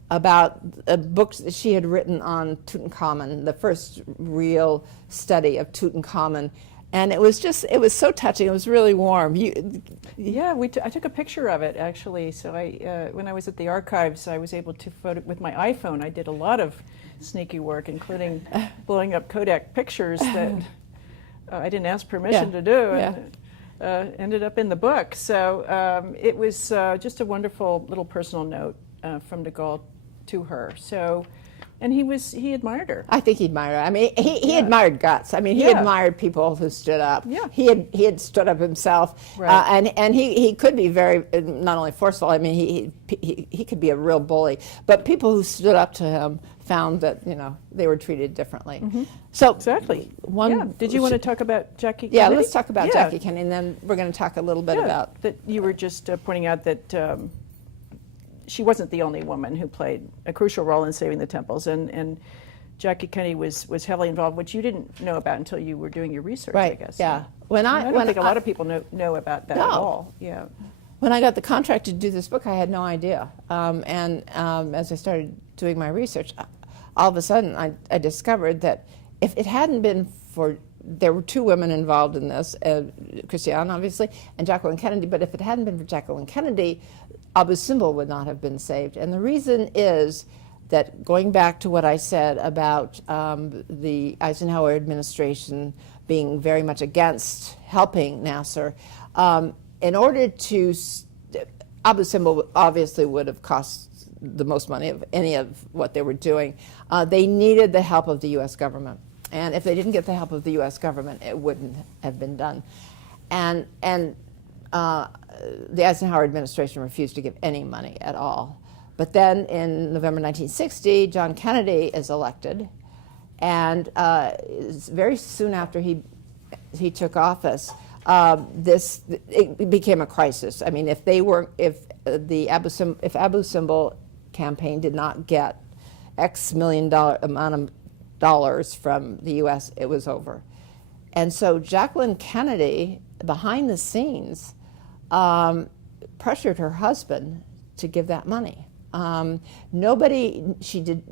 about a book that she had written on Tutankhamun, the first real study of Tutankhamun. And it was so touching. It was really warm. I took a picture of it, actually. So when I was at the archives, I was able to photo with my iPhone. I did a lot of sneaky work, including blowing up Kodak pictures that I didn't ask permission to do. And, ended up in the book. So it was just a wonderful little personal note from de Gaulle to her. So And he admired her. I think he admired her. I mean, he Yeah. admired guts. I mean, he Yeah. admired people who stood up. Yeah. He had stood up himself, Right. and he could be very not only forceful. I mean, he could be a real bully. But people who stood up to him found that they were treated differently. So Exactly. one. Yeah. Did you want to talk about Jackie Yeah, Kennedy? let's talk about Yeah. Jackie Kennedy, and then we're going to talk a little bit Yeah, about. that you were just pointing out that she wasn't the only woman who played a crucial role in saving the temples, and Jackie Kennedy was heavily involved, which you didn't know about until you were doing your research, I Right. guess. Yeah. I don't think a lot of people know about that at No. all. Yeah. When I got the contract to do this book, I had no idea. As I started doing my research, all of a sudden I discovered that if it hadn't been for, there were two women involved in this, Christiane obviously, and Jacqueline Kennedy, but if it hadn't been for Jacqueline Kennedy, Abu Simbel would not have been saved. And the reason is that, going back to what I said about the Eisenhower administration being very much against helping Nasser, in order to, Abu Simbel obviously would have cost the most money of any of what they were doing. They needed the help of the U.S. government. And if they didn't get the help of the U.S. government, it wouldn't have been done. And the Eisenhower administration refused to give any money at all. But then in November 1960, John Kennedy is elected. And very soon after he took office, it became a crisis. I mean, if the Abu Simbel campaign did not get X million amount of dollars from the U.S., it was over. And so Jacqueline Kennedy, behind the scenes, pressured her husband to give that money. She did,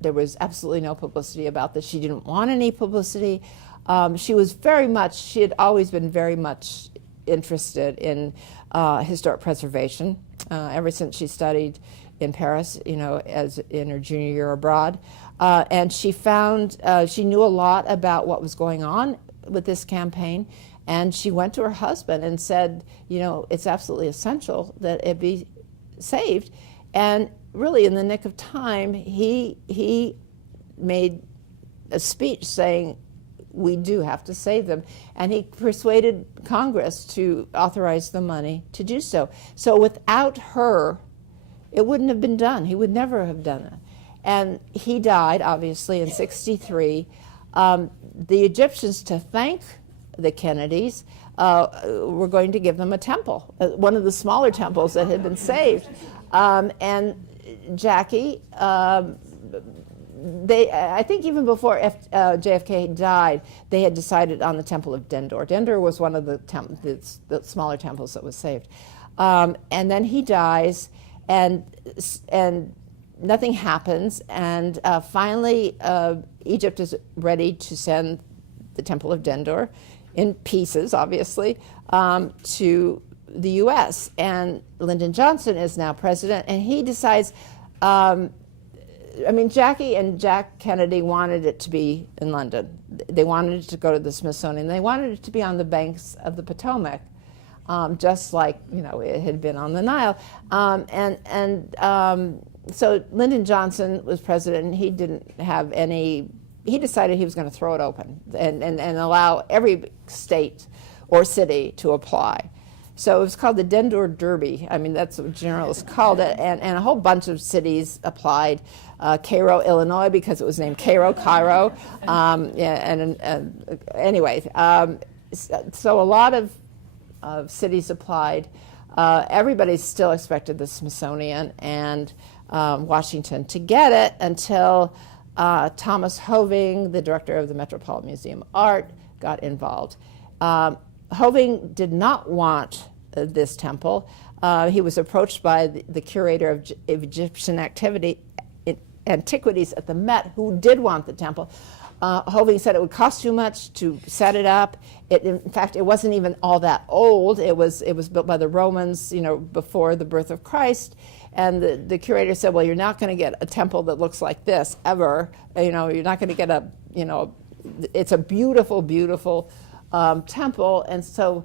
there was absolutely no publicity about this. She didn't want any publicity. She had always been very much interested in historic preservation ever since she studied in Paris, as in her junior year abroad. And she knew a lot about what was going on with this campaign. And she went to her husband and said, it's absolutely essential that it be saved. And really, in the nick of time, he made a speech saying, we do have to save them. And he persuaded Congress to authorize the money to do so. So without her, it wouldn't have been done. He would never have done it. And he died, obviously, in 1963. The Egyptians, to thank the Kennedys, were going to give them a temple, one of the smaller temples that had been saved. And Jackie, I think even before JFK died, they had decided on the Temple of Dendur. Dendur was one of the smaller temples that was saved. And then he dies, and nothing happens. And finally, Egypt is ready to send the Temple of Dendur, in pieces, obviously, to the U.S. And Lyndon Johnson is now president, and he decides, Jackie and Jack Kennedy wanted it to be in London. They wanted it to go to the Smithsonian. They wanted it to be on the banks of the Potomac, just like it had been on the Nile. So Lyndon Johnson was president, and he didn't have any. He decided he was going to throw it open and allow every state or city to apply. So it was called the Dendur Derby. I mean, that's what journalists called it. And a whole bunch of cities applied. Cairo, Illinois, because it was named Cairo. Anyway, so a lot of cities applied. Everybody still expected the Smithsonian and Washington to get it until Thomas Hoving, the director of the Metropolitan Museum of Art, got involved. Hoving did not want this temple. He was approached by the curator of Egyptian antiquities at the Met, who did want the temple. Hoving said it would cost too much to set it up. In fact, it wasn't even all that old. It was built by the Romans, before the birth of Christ. And the curator said, well, you're not going to get a temple that looks like this ever. You're not going to get it's a beautiful, beautiful temple. And so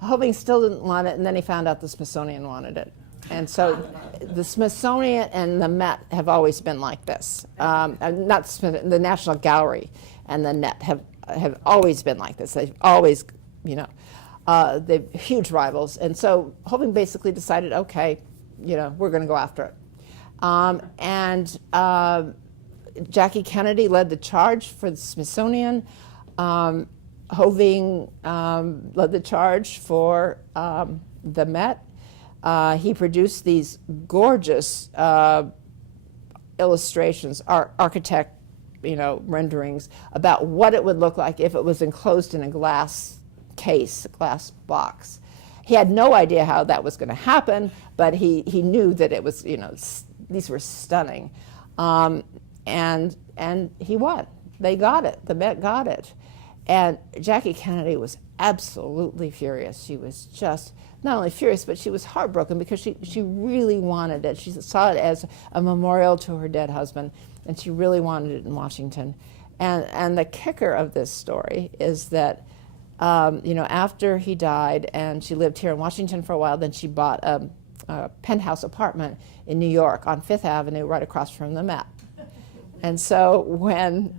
Hoving still didn't want it, and then he found out the Smithsonian wanted it. And so the Smithsonian and the Met have always been like this. Not the National Gallery and the Met have always been like this. They've always, they're huge rivals. And so Hovind basically decided, okay, we're going to go after it. And Jackie Kennedy led the charge for the Smithsonian. Hoving led the charge for the Met. He produced these gorgeous illustrations, architect, renderings about what it would look like if it was enclosed in a glass case, a glass box. He had no idea how that was going to happen, but he knew that it was, these were stunning. And he won. They got it. The Met got it. And Jackie Kennedy was absolutely furious. She was just not only furious, but she was heartbroken because she really wanted it. She saw it as a memorial to her dead husband, and she really wanted it in Washington. And the kicker of this story is that, after he died and she lived here in Washington for a while, then she bought a penthouse apartment in New York on Fifth Avenue right across from the Met. And so when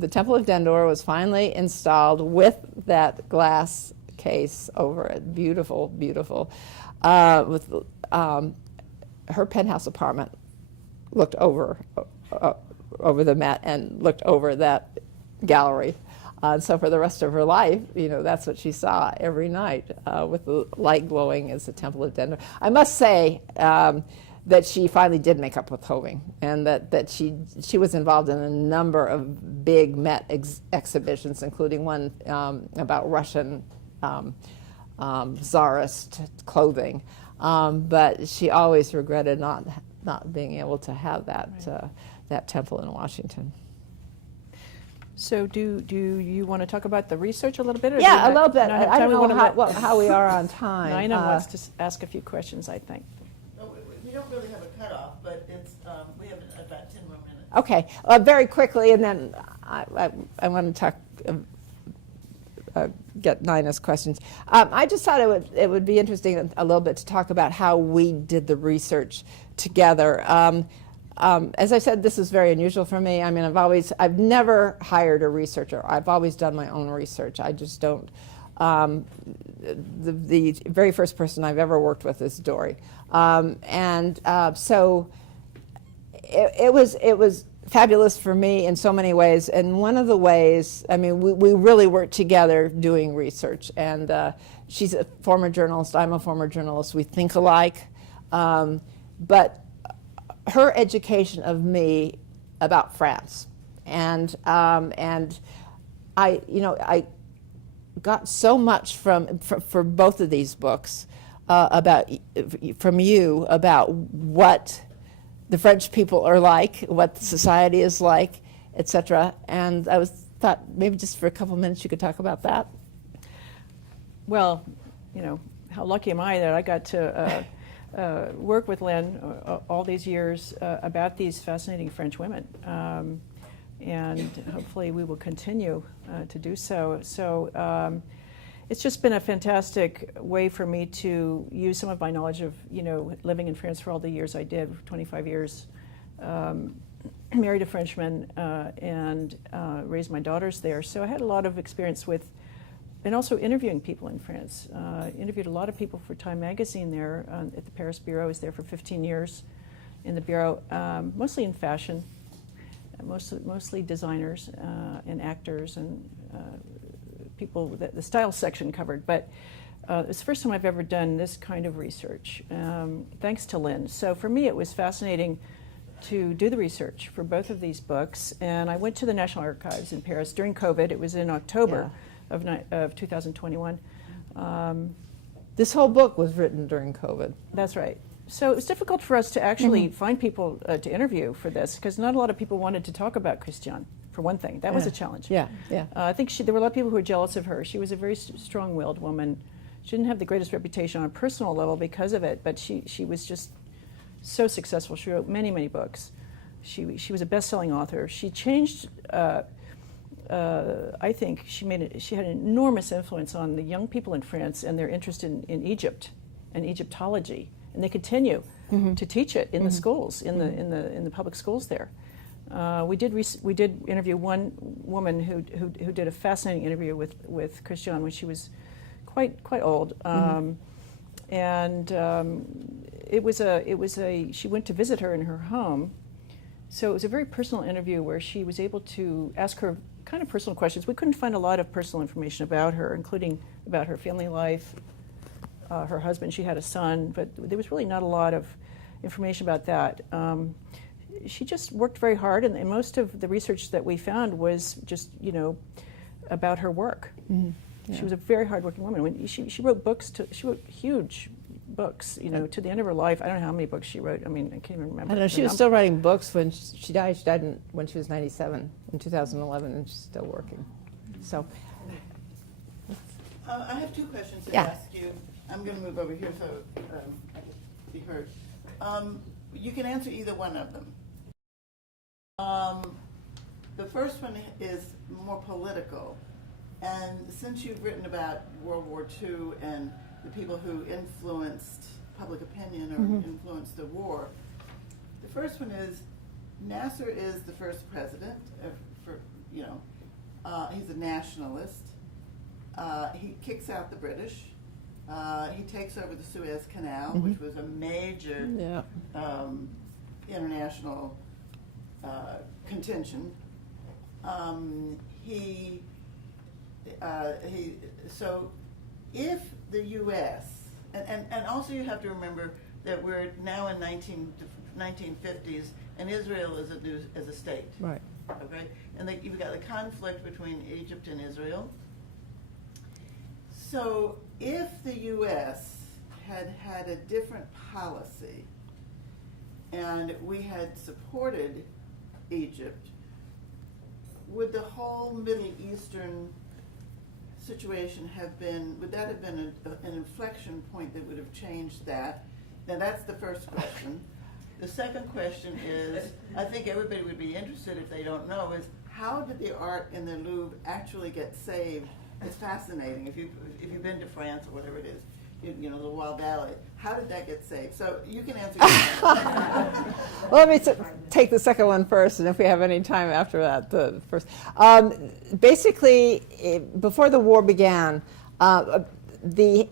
the Temple of Dendur was finally installed with that glass case over it, beautiful, beautiful, with her penthouse apartment looked over the Met and looked over that gallery. So for the rest of her life, that's what she saw every night with the light glowing as the Temple of Dendur. I must say that she finally did make up with Hoving, and that she was involved in a number of big Met exhibitions, including one about Russian czarist clothing. But she always regretted not being able to have that temple in Washington. So do you want to talk about the research a little bit? Or Yeah, a little bit. I don't want know how we are on time. Nina wants to ask a few questions, I think. No, we don't really have a cutoff, but it's we have about 10 more minutes. Okay, very quickly, and then I want to talk, get Nina's questions. I just thought it would be interesting a little bit to talk about how we did the research together. As I said, this is very unusual for me. I mean, I've never hired a researcher. I've always done my own research. I just don't. The very first person I've ever worked with is Dory, so it was fabulous for me in so many ways. And one of the ways, I mean, we really worked together doing research. And she's a former journalist. I'm a former journalist. We think alike, but her education of me about France, and I got so much for both of these books from you about what the French people are like, what society is like, etc. And I thought maybe just for a couple minutes you could talk about that. Well, how lucky am I that I got to work with Lynne all these years about these fascinating French women. And hopefully we will continue to do so. So it's just been a fantastic way for me to use some of my knowledge of, living in France for all the years I did, 25 years, married a Frenchman, and raised my daughters there. So I had a lot of experience with, and also interviewing people in France. Interviewed a lot of people for Time magazine there at the Paris bureau. I was there for 15 years in the bureau, mostly in fashion, mostly designers and actors and people that the style section covered. But it's the first time I've ever done this kind of research, thanks to Lynne. So for me, it was fascinating to do the research for both of these books. And I went to the National Archives in Paris during COVID. It was in October of 2021. This whole book was written during COVID. That's right. So it was difficult for us to actually find people to interview for this, because not a lot of people wanted to talk about Christiane, for one thing. That was a challenge. Yeah, yeah. I think there were a lot of people who were jealous of her. She was a very strong-willed woman. She didn't have the greatest reputation on a personal level because of it, but she was just so successful. She wrote many, many books. She was a best-selling author. She changed, I think, she had an enormous influence on the young people in France and their interest in Egypt and Egyptology and they continue to teach it in the schools, in the public schools there. We did interview one woman who did a fascinating interview with Christiane when she was quite old, and she went to visit her in her home. So it was a very personal interview where she was able to ask her kind of personal questions. We couldn't find a lot of personal information about her, including about her family life, her husband. She had a son, but there was really not a lot of information about that. She just worked very hard, and most of the research that we found was just, about her work. Yeah. She was a very hardworking woman. When she wrote books, she wrote huge books, to the end of her life. I don't know how many books she wrote. I mean, I can't even remember. I know, she was still writing books when she died. She died when she was 97 in 2011, and she's still working. So, I have 2 questions to Yeah. ask you. I'm going to move over here so I can be heard. You can answer either one of them. The first one is more political. And since you've written about World War II and the people who influenced public opinion or influenced the war, the first one is Nasser is the first president. He's a nationalist. He kicks out the British. He takes over the Suez Canal, which was a major international contention. So if the U.S. and also you have to remember that we're now in 1950s and Israel is a state. right. Okay, and you've got the conflict between Egypt and Israel. So if the U.S. had a different policy and we had supported Egypt, would the whole Middle Eastern situation would that have been an inflection point that would have changed that? Now that's the first question. The second question is, I think everybody would be interested if they don't know, is how did the art in the Louvre actually get saved? It's fascinating. If you've been to France or whatever it is, the Loire Valley, how did that get saved? So you can answer that. Well, let me take the second one first, and if we have any time after that, the first. Basically, before the war began, the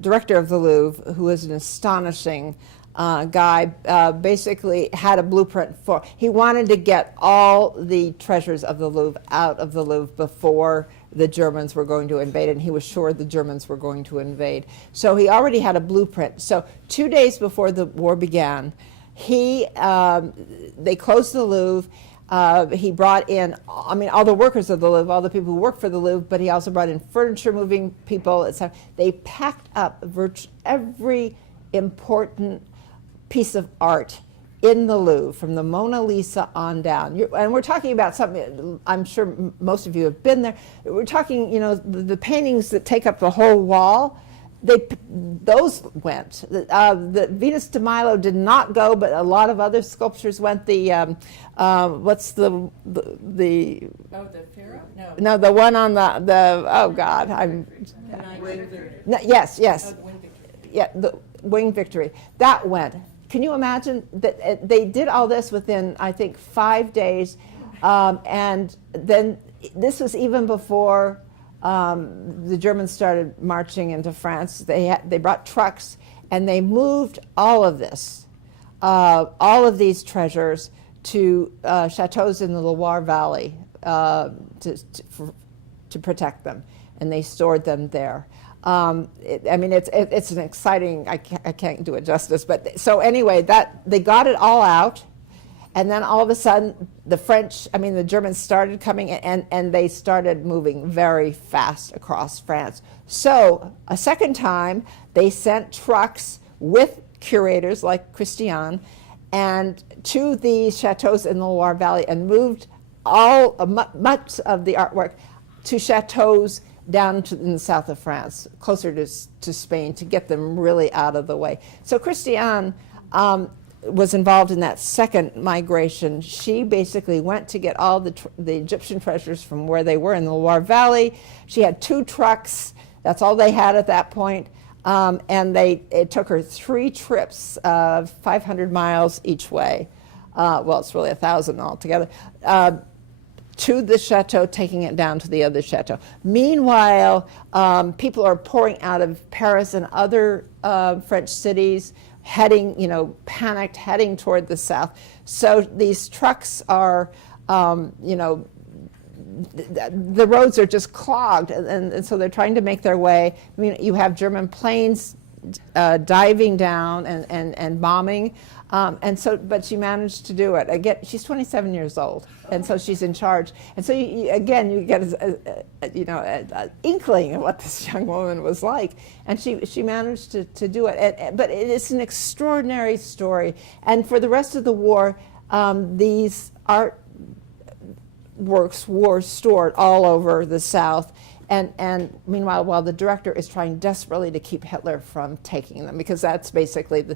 director of the Louvre, who was an astonishing guy, basically had a blueprint for. He wanted to get all the treasures of the Louvre out of the Louvre before the Germans were going to invade, and he was sure the Germans were going to invade. So he already had a blueprint. So 2 days before the war began, they closed the Louvre. He brought in, all the workers of the Louvre, all the people who work for the Louvre, but he also brought in furniture moving people, etc. They packed up virtually every important piece of art in the Louvre, from the Mona Lisa on down. And we're talking about something, I'm sure most of you have been there. We're talking, the paintings that take up the whole wall, those went. The Venus de Milo did not go, but a lot of other sculptures went. What's the Pharaoh? No, the one on oh God, yes. Yeah, the Winged Victory. That went. Can you imagine that they did all this within, I think, 5 days, and then this was even before the Germans started marching into France. They brought trucks and they moved all of this, all of these treasures to chateaus in the Loire Valley to protect them, and they stored them there. It's an exciting, I can't do it justice, but so anyway, they got it all out, and then all of a sudden the Germans started coming and they started moving very fast across France. So a second time, they sent trucks with curators like Christiane and to the chateaus in the Loire Valley and moved much of the artwork to chateaus down in the south of France, closer to Spain, to get them really out of the way. So Christiane was involved in that second migration. She basically went to get all the Egyptian treasures from where they were in the Loire Valley. She had 2 trucks. That's all they had at that point. And it took her 3 trips of 500 miles each way. Well, it's really 1,000 altogether. To the chateau, taking it down to the other chateau. Meanwhile, people are pouring out of Paris and other French cities, heading, panicked, heading toward the south. So these trucks are, the roads are just clogged, and so they're trying to make their way. I mean, you have German planes diving down and bombing. But she managed to do it. Again, she's 27 years old, and so she's in charge. And so you get an inkling of what this young woman was like, and she managed to do it. But it's an extraordinary story. And for the rest of the war, these art works were stored all over the South. And meanwhile, while the director is trying desperately to keep Hitler from taking them, because that's basically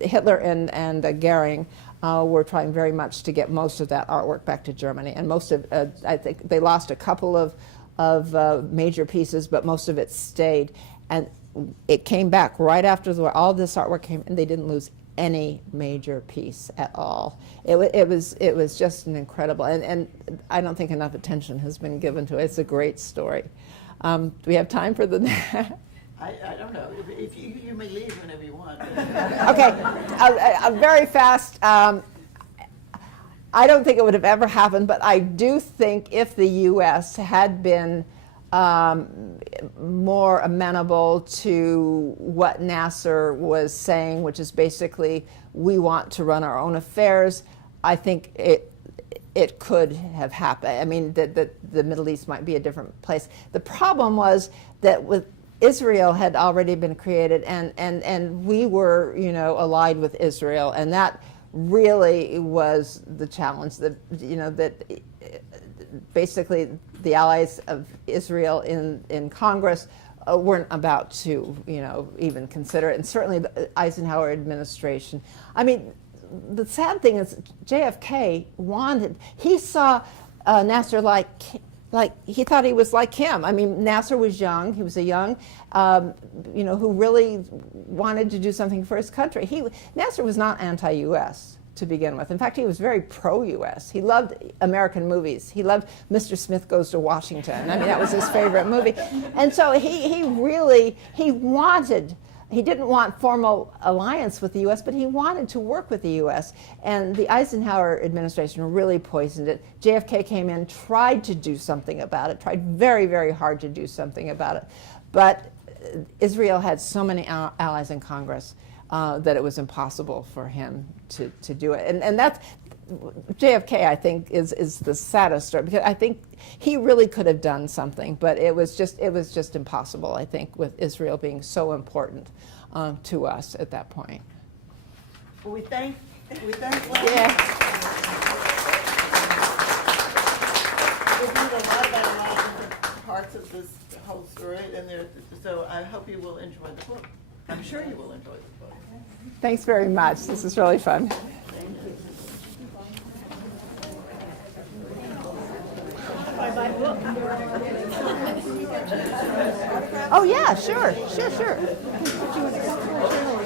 Hitler and Goering were trying very much to get most of that artwork back to Germany. And most of, I think they lost a couple of major pieces, but most of it stayed. And it came back right after the war. All this artwork came, and they didn't lose any major piece at all. It was just an incredible, and I don't think enough attention has been given to it. It's a great story. Do we have time for the? I don't know. If you may leave whenever you want. Okay, very fast. I don't think it would have ever happened, but I do think if the U.S. had been more amenable to what Nasser was saying, which is basically, we want to run our own affairs, I think it could have happened. I mean, the Middle East might be a different place. The problem was that with Israel had already been created, and we were, allied with Israel, and that really was the challenge. That basically the allies of Israel in Congress weren't about to, even consider it, and certainly the Eisenhower administration. I mean, the sad thing is JFK he saw Nasser like he thought he was like him. I mean, Nasser was young. He was a young, who really wanted to do something for his country. Nasser was not anti-U.S. to begin with. In fact, he was very pro-U.S. He loved American movies. He loved Mr. Smith Goes to Washington. I mean, that was his favorite movie. And so he didn't want formal alliance with the U.S., but he wanted to work with the U.S. And the Eisenhower administration really poisoned it. JFK came in, tried to do something about it, tried very, very hard to do something about it. But Israel had so many allies in Congress that it was impossible for him to do it. And that's, JFK, I think, is the saddest story, because I think he really could have done something, but it was just impossible, I think, with Israel being so important to us at that point. Well, we thank Lynne. Yeah. We've learned a lot about a lot of different parts of this whole story, so I hope you will enjoy the book. I'm sure you will enjoy the book. Thanks very much. This is really fun. Oh yeah, sure.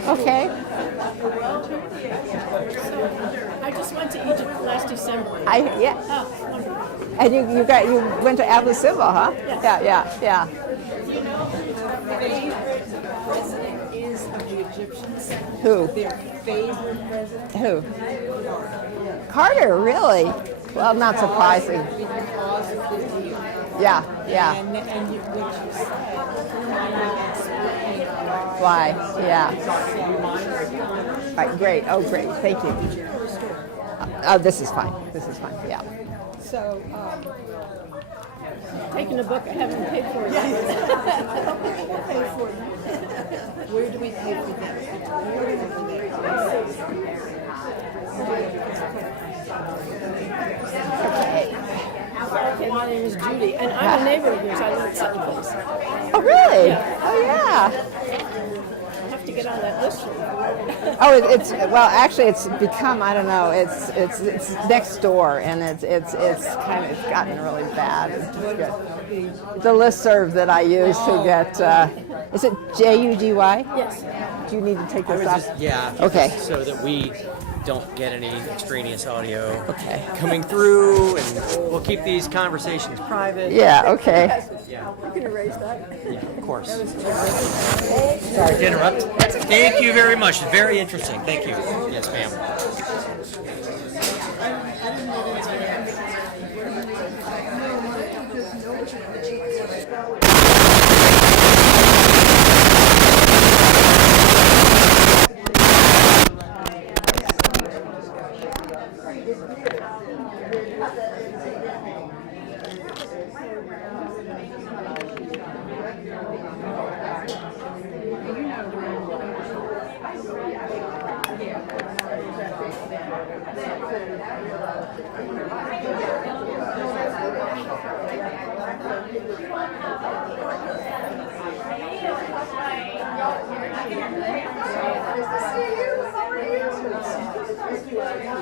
Okay. I just went to Egypt last December. Yeah. Oh, wonderful. And you went to Abu Simbel, huh? Yes. Yeah. You know who their favorite president is of the Egyptians? Who? Their favorite president? Who? Carter, really? Well, not surprising. Because of the deal. Yeah. And what you said, explain Why? Yeah. Right, great. Oh, great. Thank you. Oh, this is fine. Yeah. So, taking a book I haven't paid for it. Where do we pay for them? Okay, my name is Judy, and I'm a neighbor of yours. I live at Sutton Place. Oh, really? Oh, yeah. I have to get on that list. Actually, it's become, I don't know, it's next door, and it's gotten really bad. The listserv that I use to get Is it Judy? Yes. Do you need to take I this was off? just, yeah. Okay. just so that we don't get any extraneous audio Okay. coming through, and we'll keep these conversations private. Yeah, okay. Yeah, You can erase that. yeah, of course. Sorry to interrupt. Thank you very much. Very interesting. Thank you. Yes, ma'am.